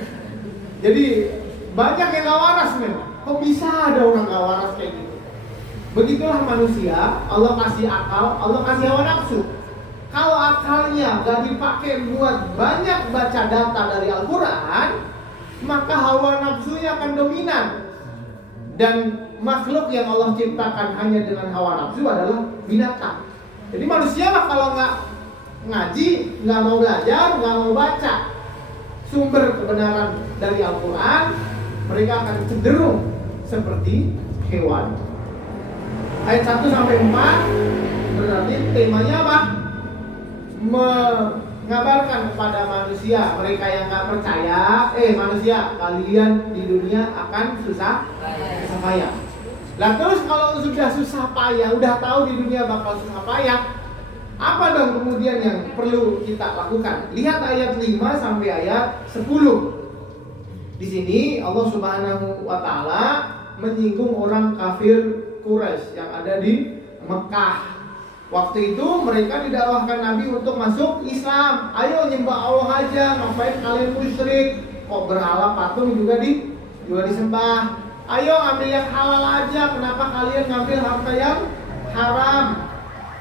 Jadi banyak yang enggak waras memang. Kok bisa ada orang enggak waras kayak gitu? Begitulah manusia, Allah kasih akal, Allah kasih hawa nafsu. Kalau akalnya gak dipakai buat banyak baca data dari Al-Quran, maka hawa nafsunya akan dominan. Dan makhluk yang Allah ciptakan hanya dengan hawa nafsu adalah binatang. Jadi manusia lah kalau gak ngaji, gak mau belajar, gak mau baca sumber kebenaran dari Al-Quran, mereka akan cenderung seperti hewan. Ayat 1 sampai 4 berarti temanya apa? Mengabarkan kepada manusia, mereka yang gak percaya, manusia, kalian di dunia akan susah payah. Lah terus kalau sudah susah payah, udah tahu di dunia bakal susah payah, apa dong kemudian yang perlu kita lakukan? Lihat ayat 5 sampai ayat 10. Di sini Allah Subhanahu wa taala menyinggung orang kafir Quraisy yang ada di Mekah. Waktu itu mereka didakwahkan Nabi untuk masuk Islam. Ayo nyembah Allah aja, ngapain kalian musyrik? Kok berhala patung juga disembah? Ayo ambil yang halal aja, kenapa kalian ngambil harta yang haram?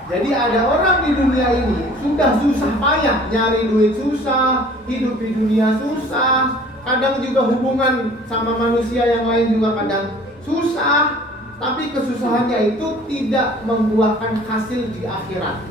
Jadi ada orang di dunia ini sudah susah payah, nyari duit susah, hidup di dunia susah, kadang juga hubungan sama manusia yang lain juga kadang susah, tapi kesusahannya itu tidak membuahkan hasil di akhirat.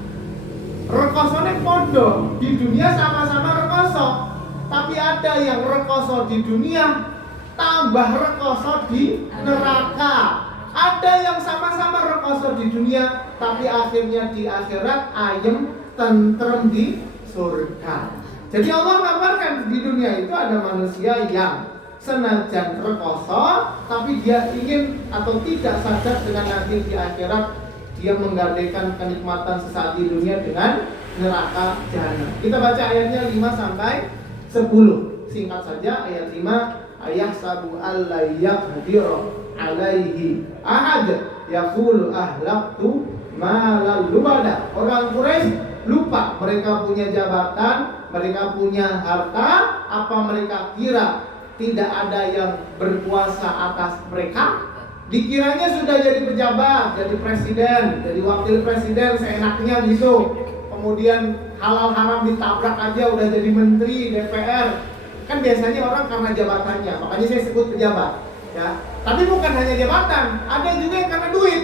Rekosone podo, di dunia sama-sama rekoso, tapi ada yang rekoso di dunia tambah rekoso di neraka. Ada yang sama-sama rekoso di dunia, tapi akhirnya di akhirat ayem tentrem di surga. Jadi Allah mengabarkan di dunia itu ada manusia yang senajan rekoso, tapi dia ingin atau tidak sadar dengan nanti di akhirat dia menggadaikan kenikmatan sesaat di dunia dengan neraka jahanam. Kita baca ayatnya 5 sampai 10. Singkat saja ayat 5. Ayahsabu alla yaqdiru alaihi ahad yaqulu ahlaktu malal lubada. Orang Quraisy lupa mereka punya jabatan, mereka punya harta, apa mereka kira tidak ada yang berkuasa atas mereka? Dikiranya sudah jadi pejabat, jadi presiden, jadi wakil presiden seenaknya gitu. Kemudian halal haram ditabrak aja udah jadi menteri DPR. Kan biasanya orang karena jabatannya, makanya saya sebut pejabat, ya. Tapi bukan hanya jabatan, ada juga yang karena duit,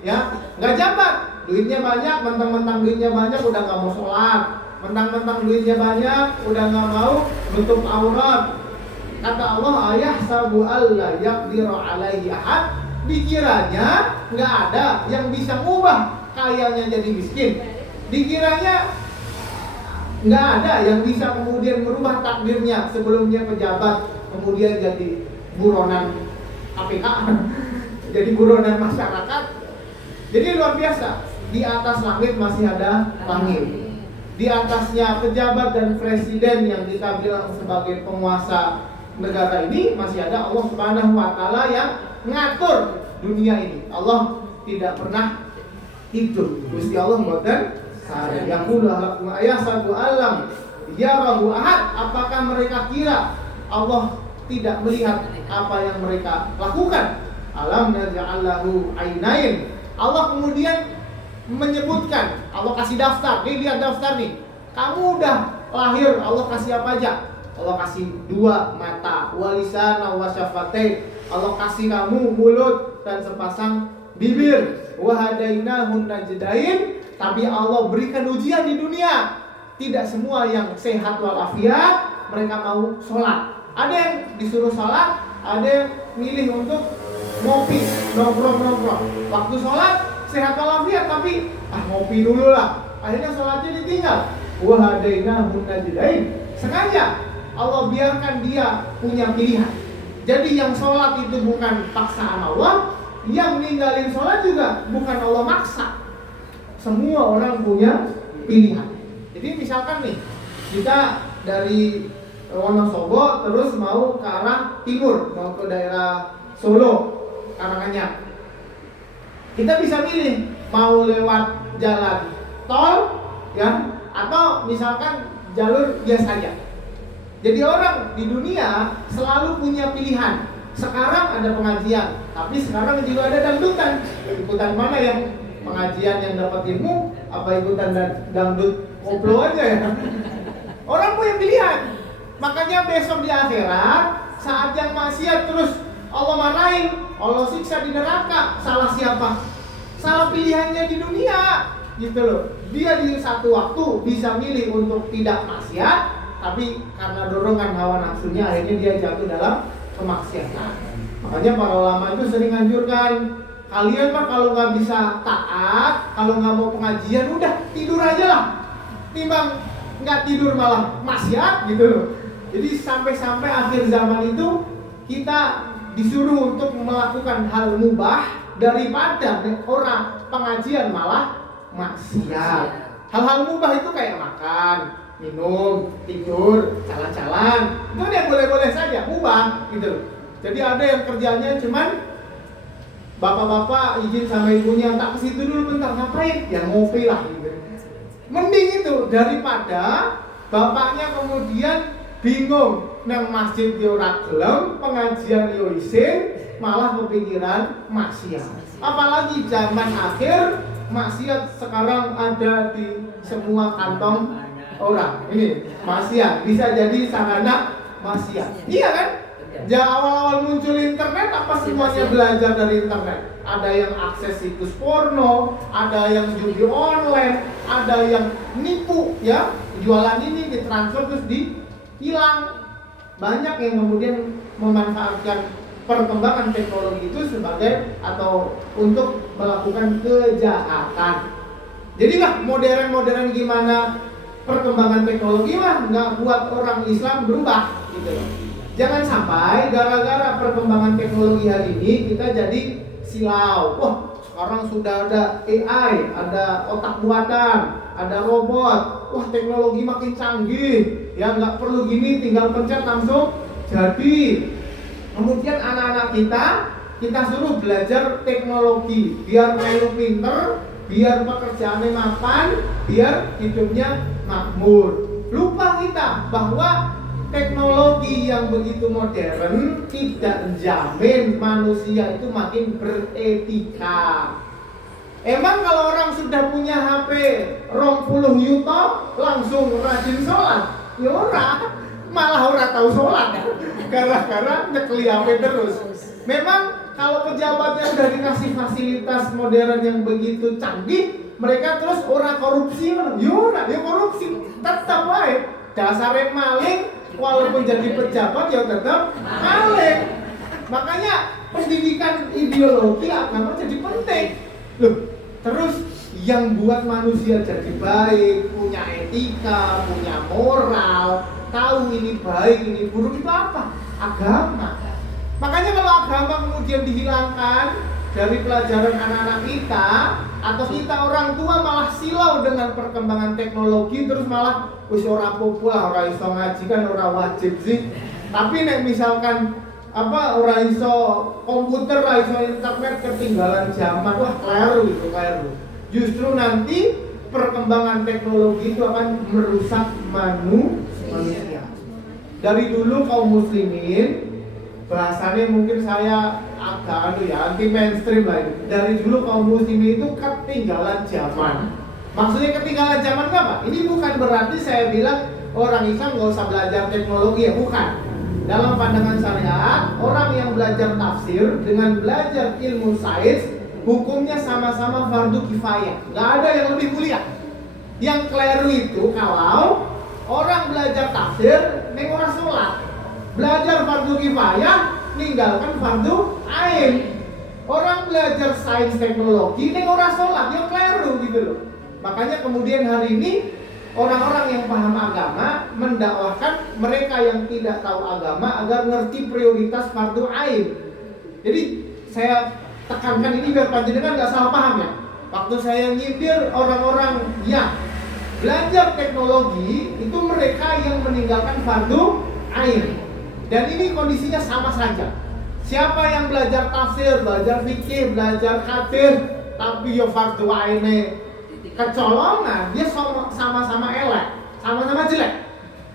ya. Nggak jabat, duitnya banyak, mentang-mentang duitnya banyak udah nggak mau sholat, mentang-mentang duitnya banyak udah nggak mau nutup aurat. Kata Allah, ayahsabu alla yaqdiru alaihi ahad. Dikiranya nggak ada yang bisa ngubah kayanya jadi miskin. Dikiranya nggak ada yang bisa kemudian merubah takdirnya, sebelumnya pejabat kemudian jadi buronan KPK, jadi buronan masyarakat. Jadi luar biasa, di atas langit masih ada langit, di atasnya pejabat dan presiden yang kita bilang sebagai penguasa negara ini masih ada Allah Subhanahu wa taala yang mengatur dunia ini. Allah tidak pernah tidur. Gusti Allah mboten yaqulu ayahsabu alam yarahu ahad. Apakah mereka kira Allah tidak melihat apa yang mereka lakukan? Alam naj'allahu ainain. Allah kemudian menyebutkan, Allah kasih daftar. Nih lihat daftar nih. Kamu udah lahir, Allah kasih apa aja? Allah kasih 2 mata, walisana wasyafatain. Allah kasih kamu mulut dan sepasang bibir. Wa hadainahun najdain. Tapi Allah berikan ujian di dunia. Tidak semua yang sehat walafiat mereka mau sholat. Ada yang disuruh sholat, ada yang milih untuk ngopi, nongkrong. Waktu sholat sehat walafiat tapi ngopi dulu lah. Akhirnya sholatnya ditinggal. Wa hadainahun najdain. Sengaja Allah biarkan dia punya pilihan. Jadi yang sholat itu bukan paksaan Allah, yang ninggalin sholat juga bukan Allah maksa. Semua orang punya pilihan. Jadi misalkan nih, kita dari Wonosobo terus mau ke arah timur, mau ke daerah Solo, Karanganyar. Kita bisa milih mau lewat jalan tol, ya, atau misalkan jalur biasa aja. Jadi orang di dunia selalu punya pilihan. Sekarang ada pengajian, tapi sekarang juga ada dangdutan. Ikutan mana yang pengajian yang dapat ilmu, apa ikutan dangdut koplo aja ya? Orang punya pilihan. Makanya besok di akhirat, saat yang maksiat terus Allah marahin, Allah siksa di neraka. Salah siapa? Salah pilihannya di dunia, gitu loh. Dia di satu waktu bisa milih untuk tidak maksiat, tapi karena dorongan hawa nafsunya akhirnya dia jatuh dalam kemaksiatan. Makanya para ulama itu sering anjurkan, kalian mah kalau nggak bisa taat, kalau nggak mau pengajian, udah tidur aja lah. Timbang nggak tidur malah maksiat gitu loh. Jadi sampai akhir zaman itu kita disuruh untuk melakukan hal mubah, daripada orang pengajian malah maksiat. Hal-hal mubah itu kayak makan, minum, tidur, jalan-jalan, itu yang boleh-boleh saja, mubah gitu. Jadi ada yang kerjanya cuman bapak-bapak izin sama ibunya, tak ke situ dulu bentar, ngapain? Ya ngopi lah gitu. Mending itu daripada bapaknya kemudian bingung nang masjid yo ora gelem, pengajian yo isin, malah kepikiran maksiat. Apalagi zaman akhir maksiat sekarang ada di semua kantong orang. Ini maksiat bisa jadi sarana maksiat. Iya kan? Ya awal-awal muncul internet apa semuanya belajar dari internet. Ada yang akses situs porno, ada yang judi online, ada yang nipu ya, jualan ini ditransfer terus dihilang. Banyak yang kemudian memanfaatkan perkembangan teknologi itu sebagai atau untuk melakukan kejahatan. Jadi lah modern gimana perkembangan teknologi mah nggak buat orang Islam berubah gitu loh. Jangan sampai gara-gara perkembangan teknologi hari ini kita jadi silau. Wah, sekarang sudah ada AI, ada otak buatan, ada robot. Wah, teknologi makin canggih. Ya nggak perlu gini, tinggal pencet langsung jadi. Kemudian anak-anak kita suruh belajar teknologi biar melu pinter, biar pekerjaannya mapan, biar hidupnya makmur. Lupa kita bahwa teknologi yang begitu modern tidak menjamin manusia itu makin beretika. Emang kalau orang sudah punya HP 20 juta langsung rajin sholat? Ya ora, malah ora tahu sholat gara-gara nyekeli HP terus. Memang kalau pejabatnya udah dikasih fasilitas modern yang begitu canggih, mereka terus ora korupsi, ya ora, ya korupsi tetap baik. Dasarnya maling, walaupun jadi pejabat ya tetap maling. Makanya pendidikan ideologi agama jadi penting. Loh, terus yang buat manusia jadi baik, punya etika, punya moral, tahu ini baik, ini buruk itu apa? Agama. Makanya kalau agama kemudian dihilangkan dari pelajaran anak-anak kita, atau kita orang tua malah silau dengan perkembangan teknologi, terus malah wis ora apa-apa, ora iso ngaji kan ora wajib sih. Tapi nek misalkan ora iso komputer, ora iso internet, ketinggalan zaman, wah kleru itu, kleru. Justru nanti perkembangan teknologi itu akan merusak manusia. Dari dulu kaum muslimin, bahasanya mungkin saya agak anti mainstream lah ini. Dari dulu kaum muslimin itu ketinggalan zaman. Maksudnya ketinggalan zaman apa? Ini bukan berarti saya bilang orang Islam nggak usah belajar teknologi, ya bukan. Dalam pandangan syariat, orang yang belajar tafsir dengan belajar ilmu sains, hukumnya sama-sama fardu kifayah. Nggak ada yang lebih mulia. Yang keliru itu kalau orang belajar tafsir neng ora sholat, belajar fardu kifayah, ninggalkan fardu ain. Orang belajar sains teknologi neng ora sholat, ya keliru gitu loh. Makanya kemudian hari ini orang-orang yang paham agama mendakwahkan mereka yang tidak tahu agama agar ngerti prioritas fardu ain. Jadi saya tekankan ini biar panjenengan nggak salah paham ya. Waktu saya nyindir orang-orang yang belajar teknologi itu mereka yang meninggalkan fardu ain. Dan ini kondisinya sama saja. Siapa yang belajar tafsir, belajar fikih, belajar hadis, tapi ya fardu aine kecolongan, dia sama-sama elek, sama-sama jelek.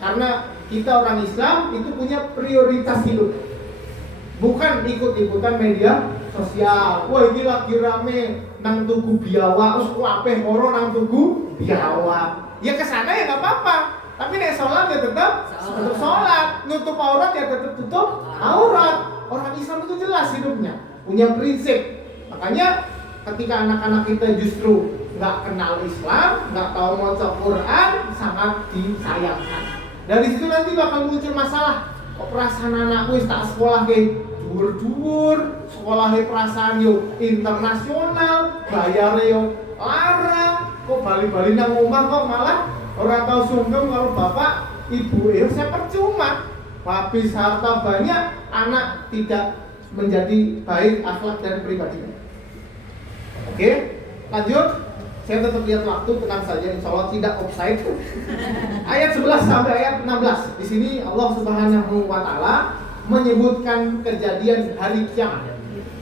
Karena kita orang Islam itu punya prioritas hidup, bukan ikut-ikutan media sosial. Wah ini lagi rame nang tugu biawa, terus wapeh moro nang tugu biawa. Ya kesana ya nggak apa-apa. Tapi nek sholat ya tetap sholat, nutup aurat ya tetap tutup aurat. Orang Islam itu jelas hidupnya, punya prinsip. Makanya ketika anak-anak kita justru nggak kenal Islam, nggak tahu maca Quran, sangat disayangkan. Dari situ nanti bakal muncul masalah. Perasaan anakku tak sekolah ke dhuwur-dhuwur, sekolah perasaan yo internasional, bayar yo larang, kok bali-bali nang omah kok malah orang tahu sungkem kalau bapak ibu saya percuma. Habis harta banyak, anak tidak menjadi baik akhlak dan pribadinya. Oke, lanjut. Saya tetap lihat waktu, tenang saja, insya Allah tidak offside. Ayat 11 sampai ayat 16. Di sini Allah Subhanahu wa Ta'ala menyebutkan kejadian hari kiamat.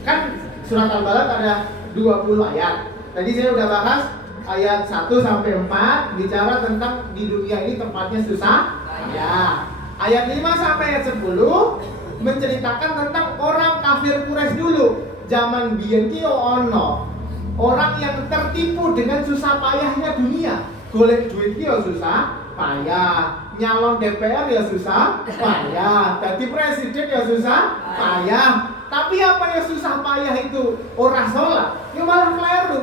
Kan surat Al-Balad ada 20 ayat. Tadi saya udah bahas ayat 1 sampai 4 bicara tentang di dunia ini tempatnya susah. Ya. Ayat 5 sampai ayat 10 menceritakan tentang orang kafir Quraisy dulu. Zaman biyen ki ono orang yang tertipu dengan susah payahnya dunia. Golek duit ki ya susah payah, nyalon DPR ya susah payah, jadi presiden ya susah payah. Tapi apa yang susah payah itu ora sholat, ya malah keliru.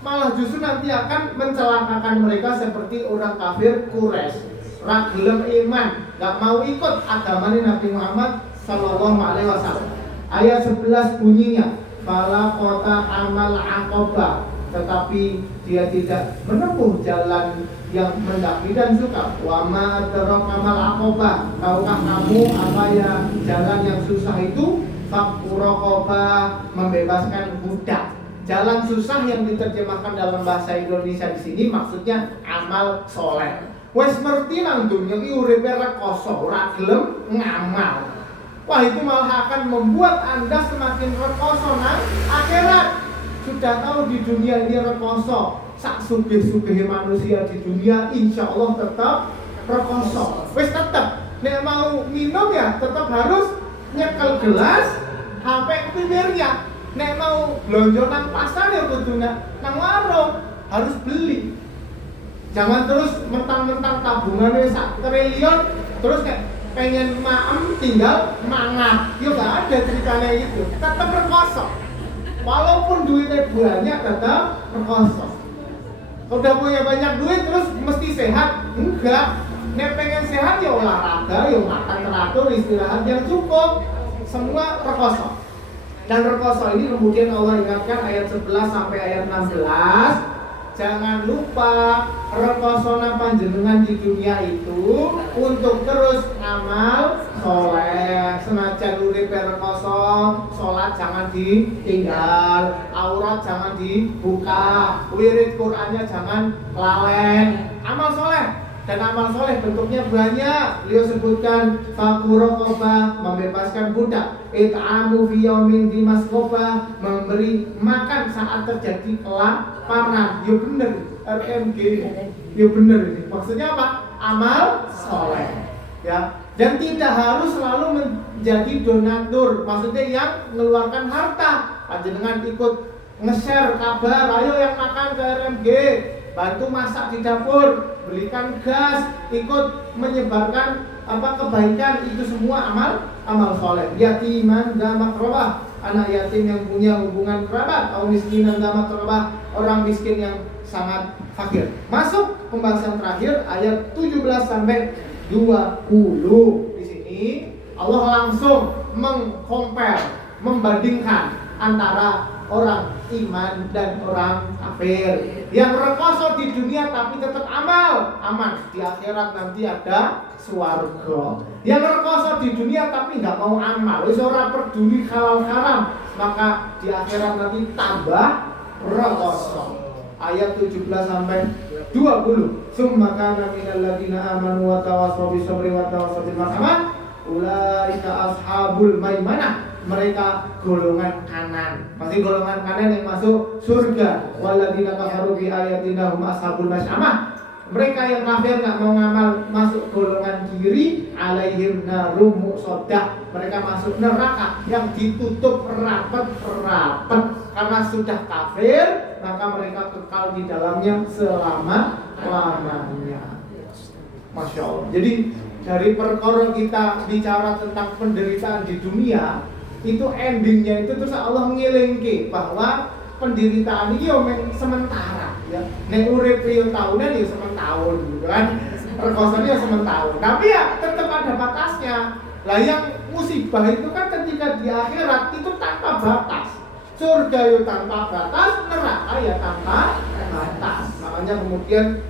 Malah justru nanti akan mencelakakan mereka seperti orang kafir Quraisy. Ra gelem iman, gak mau ikut agamanya Nabi Muhammad sallallahu alaihi wasallam. Ayat 11 bunyinya, fala kota amal aqobah, tetapi dia tidak menempuh jalan yang mendaki dan suka. Wa ma adraka amal aqobah, tahukah kamu apa ya jalan yang susah itu? Fakku raqabah, membebaskan budak. Jalan susah yang diterjemahkan dalam bahasa Indonesia di sini maksudnya amal soleh. Wes ngerti nang dunya iki uripe rekoso, ora gelem ngamal. Wah, itu malah akan membuat Anda semakin rekoso nang akhirat. Sudah tahu di dunia ini rekoso, sak sugih-sugih manusia di dunia insya Allah tetap rekoso. Wes tetap, nek mau minum ya tetap harus nyekel gelas, HP pinggirnya. Nek mau belanja nang pasar ya kudu nang warung, harus beli. Jangan terus mentang-mentang tabungannya sak triliun terus kayak pengen maem tinggal mangap. Ya gak ada ceritanya gitu. Tetap rekoso. Walaupun duitnya banyak tetap rekoso. Udah punya banyak duit terus mesti sehat? Enggak. Nek pengen sehat ya olahraga, ya makan teratur, istirahat yang cukup. Semua rekoso. Dan rekoso ini kemudian Allah ingatkan ayat 11 sampai ayat 16. Jangan lupa rekosona panjenengan di dunia itu untuk terus amal soleh. Senajan urip rekoso, sholat jangan ditinggal, aurat jangan dibuka, wirid Qur'annya jangan lalen. Amal soleh. Dan amal soleh bentuknya banyak. Beliau sebutkan fakurokobah, membebaskan budak, it'amu fi yaumin dimaskobah, memberi makan saat terjadi kelaparan. Ya bener, RMG. Ya bener ini. Maksudnya apa? Amal soleh. Ya. Dan tidak harus selalu menjadi donatur. Maksudnya yang mengeluarkan harta. Panjenengan ikut nge-share kabar, ayo yang makan ke RMG, bantu masak di dapur, belikan gas, ikut menyebarkan kebaikan, itu semua amal soleh. Yatiman dza maqrabah, anak yatim yang punya hubungan kerabat, atau miskinan dza maqrabah, orang miskin yang sangat fakir. Masuk pembahasan terakhir ayat 17 sampai 20. Di sini Allah langsung mengcompare, membandingkan antara orang iman dan orang kafir. Yang rekoso di dunia tapi tetap aman. Di akhirat nanti ada swarga. Yang rekoso di dunia tapi nggak mau amal, wis ora peduli halal haram, maka di akhirat nanti tambah rekoso. Ayat 17 sampai 20. Summa kana minal ladina amanu wa tawassaw bis sabri wa tawassaw bil marhamat. Ulaika ashabul maimanah. Mereka golongan kanan. Pasti golongan kanan yang masuk surga. Waladina kafaru bi ayatina hum ashabul masyamah. Mereka yang kafir enggak mau ngamal masuk golongan kiri, alaihim narum muqsaddah. Mereka masuk neraka yang ditutup rapat-rapat. Karena sudah kafir, maka mereka kekal di dalamnya selama-lamanya. Masya Allah. Jadi dari perkara kita bicara tentang penderitaan di dunia, itu endingnya itu terus Allah mengelingke bahwa penderitaan ini yang sementara, ya. Nek urip yo tahunan ya sementara gitu kan. Perkosaan ya sementara. Tapi ya tetap ada batasnya. Lah yang musibah itu kan ketika di akhirat itu tanpa batas. Surga yo tanpa batas, neraka ya tanpa batas. Makanya kemudian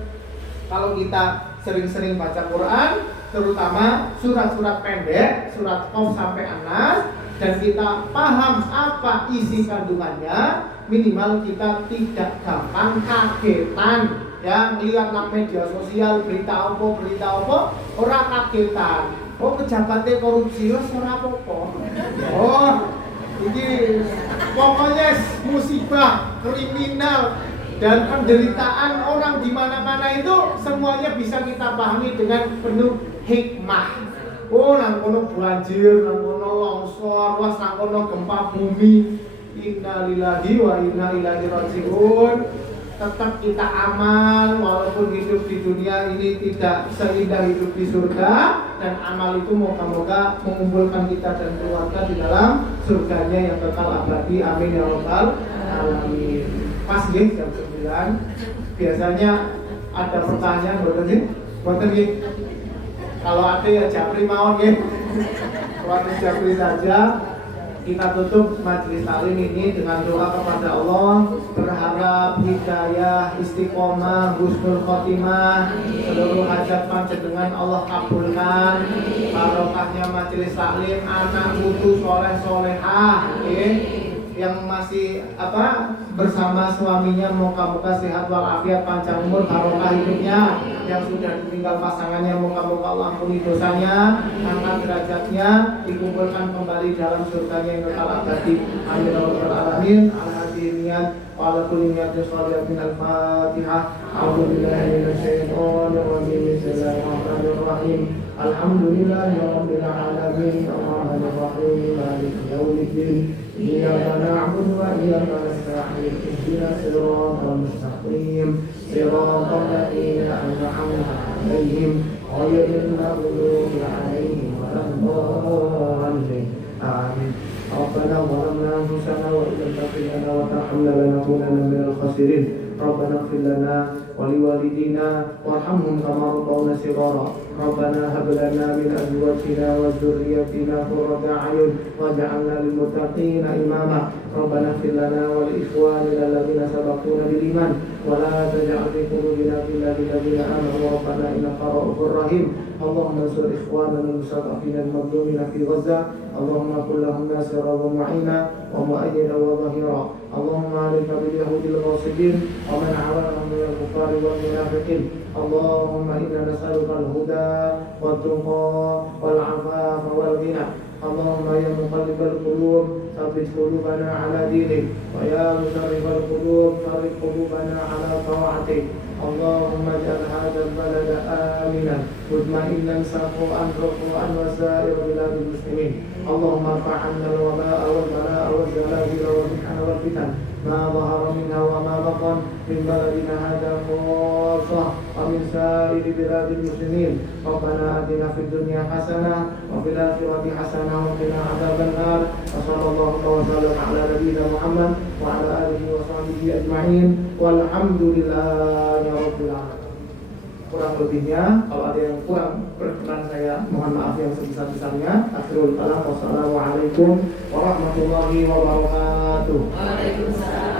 kalau kita sering-sering baca Quran, terutama surat-surat pendek, surat Qaf sampai An-Nas, dan kita paham apa isi kandungannya, minimal kita tidak gampang kagetan ya ngelihat nang media sosial berita apa ora kagetan. Oh pejabatnya korupsi wis ora apa-apa. Oh ini pokoknya musibah, kriminal dan penderitaan orang di mana-mana itu semuanya bisa kita pahami dengan penuh hikmah. Oh nang kono banjir, nang kono longsor, wah nang kono gempa bumi. Innalillahi wa inna ilaihi rajiun. Tetap kita amal walaupun hidup di dunia ini tidak seindah hidup di surga, dan amal itu moga-moga mengumpulkan kita dan keluarga di dalam surganya yang kekal abadi. Amin ya rabbal alamin. Pas nggih jam 9 biasanya ada pertanyaan boten nggih? Kalau ada ya japri mawon nggih. Waktu japri saja. Kita tutup majelis taklim ini dengan doa kepada Allah, berharap hidayah, istiqomah, husnul khotimah, seluruh hajat panjenengan Allah kabulkan, barokahnya majelis taklim, anak putu soleh solehah, yang masih bersama suaminya moga-moga sehat walafiat, panjang umur, barokah hidupnya, yang sudah ditinggal pasangannya moga-moga Allah ampuni dosanya, angkat derajatnya, dikumpulkan kembali dalam surganya yang kekal abadi. Amin ya rabbal alamin. Al-hadiniyat wa ala kulli niyatin shalihatin. Al-Fatihah. A'udzubillahi minasyaitonir rajim. Bismillahirrahmanirrahim. Alhamdulillahi rabbil alamin. Arrahmanir rahim. Maliki yaumiddin. Iyyaka na'budu wa iyyaka nasta'in. Ihdinas siratal mustaqim. Siratal ladzina an'amta 'alaihim ghairil maghdubi 'alaihim waladdallin. Amin. Rabbana zalamna anfusana wa illam taghfir lana wa tarhamna lanakunanna minal khasirin. Rabbana ighfir lana wa liwalidina warhamhum kama rabbawna shighara. Rabbana hab lana min azwajina wa dhurriyyatina qurrata a'yun waj'alna lil muttaqina imama. Rabbana ighfir lana wa li ikhwanina alladhina sabaquna bil iman wa la taj'al fi qulubina ghillan lil ladzina amanu rabbana innaka ra'ufur rahim. Allahumma ansur ikhwanana al-mustad'afina al-madlumina fi Gaza. Allahumma kun lahum nasira wa mu'ina wa mu'ayyida wa dhahira. Allahumma alika bil yahudil ghasidin wa man 'awanahum min al-kuffari wal munafiqin. Allahumma inna nas'aluka al-huda wat tuqa wal 'afafa wal ghina. Allahumma ya muqallibal qulub tsabbit qulubana 'ala dinik wa ya musarrifal qulub sarrif qulubana 'ala ta'atik. Allahumma ja'al hadzal balada aminan mutma'innan safu'an rufu'an wa sa'ir biladil muslimin. Allahumma fa'anna al-waba'a wal bala'a wal zalazila wal mihana wal fitan ma dhahara minha wa ma batan min baladina hadha khassah wa min sa'iri biladil muslimin. Rabbana atina fid dunya hasanah wa fil akhirati hasanah wa qina adzaban nar. Wa sallallahu wa sallam ala nabiyyina Muhammad wa ala alihi wa sahbihi ajma'in. Walhamdulillahi rabbil alamin. Kurang lebihnya, kalau ada yang kurang berkenan saya mohon maaf yang sebesar-besarnya. Akhirul kalam. Wassalamualaikum warahmatullahi wabarakatuh. Waalaikumsalam.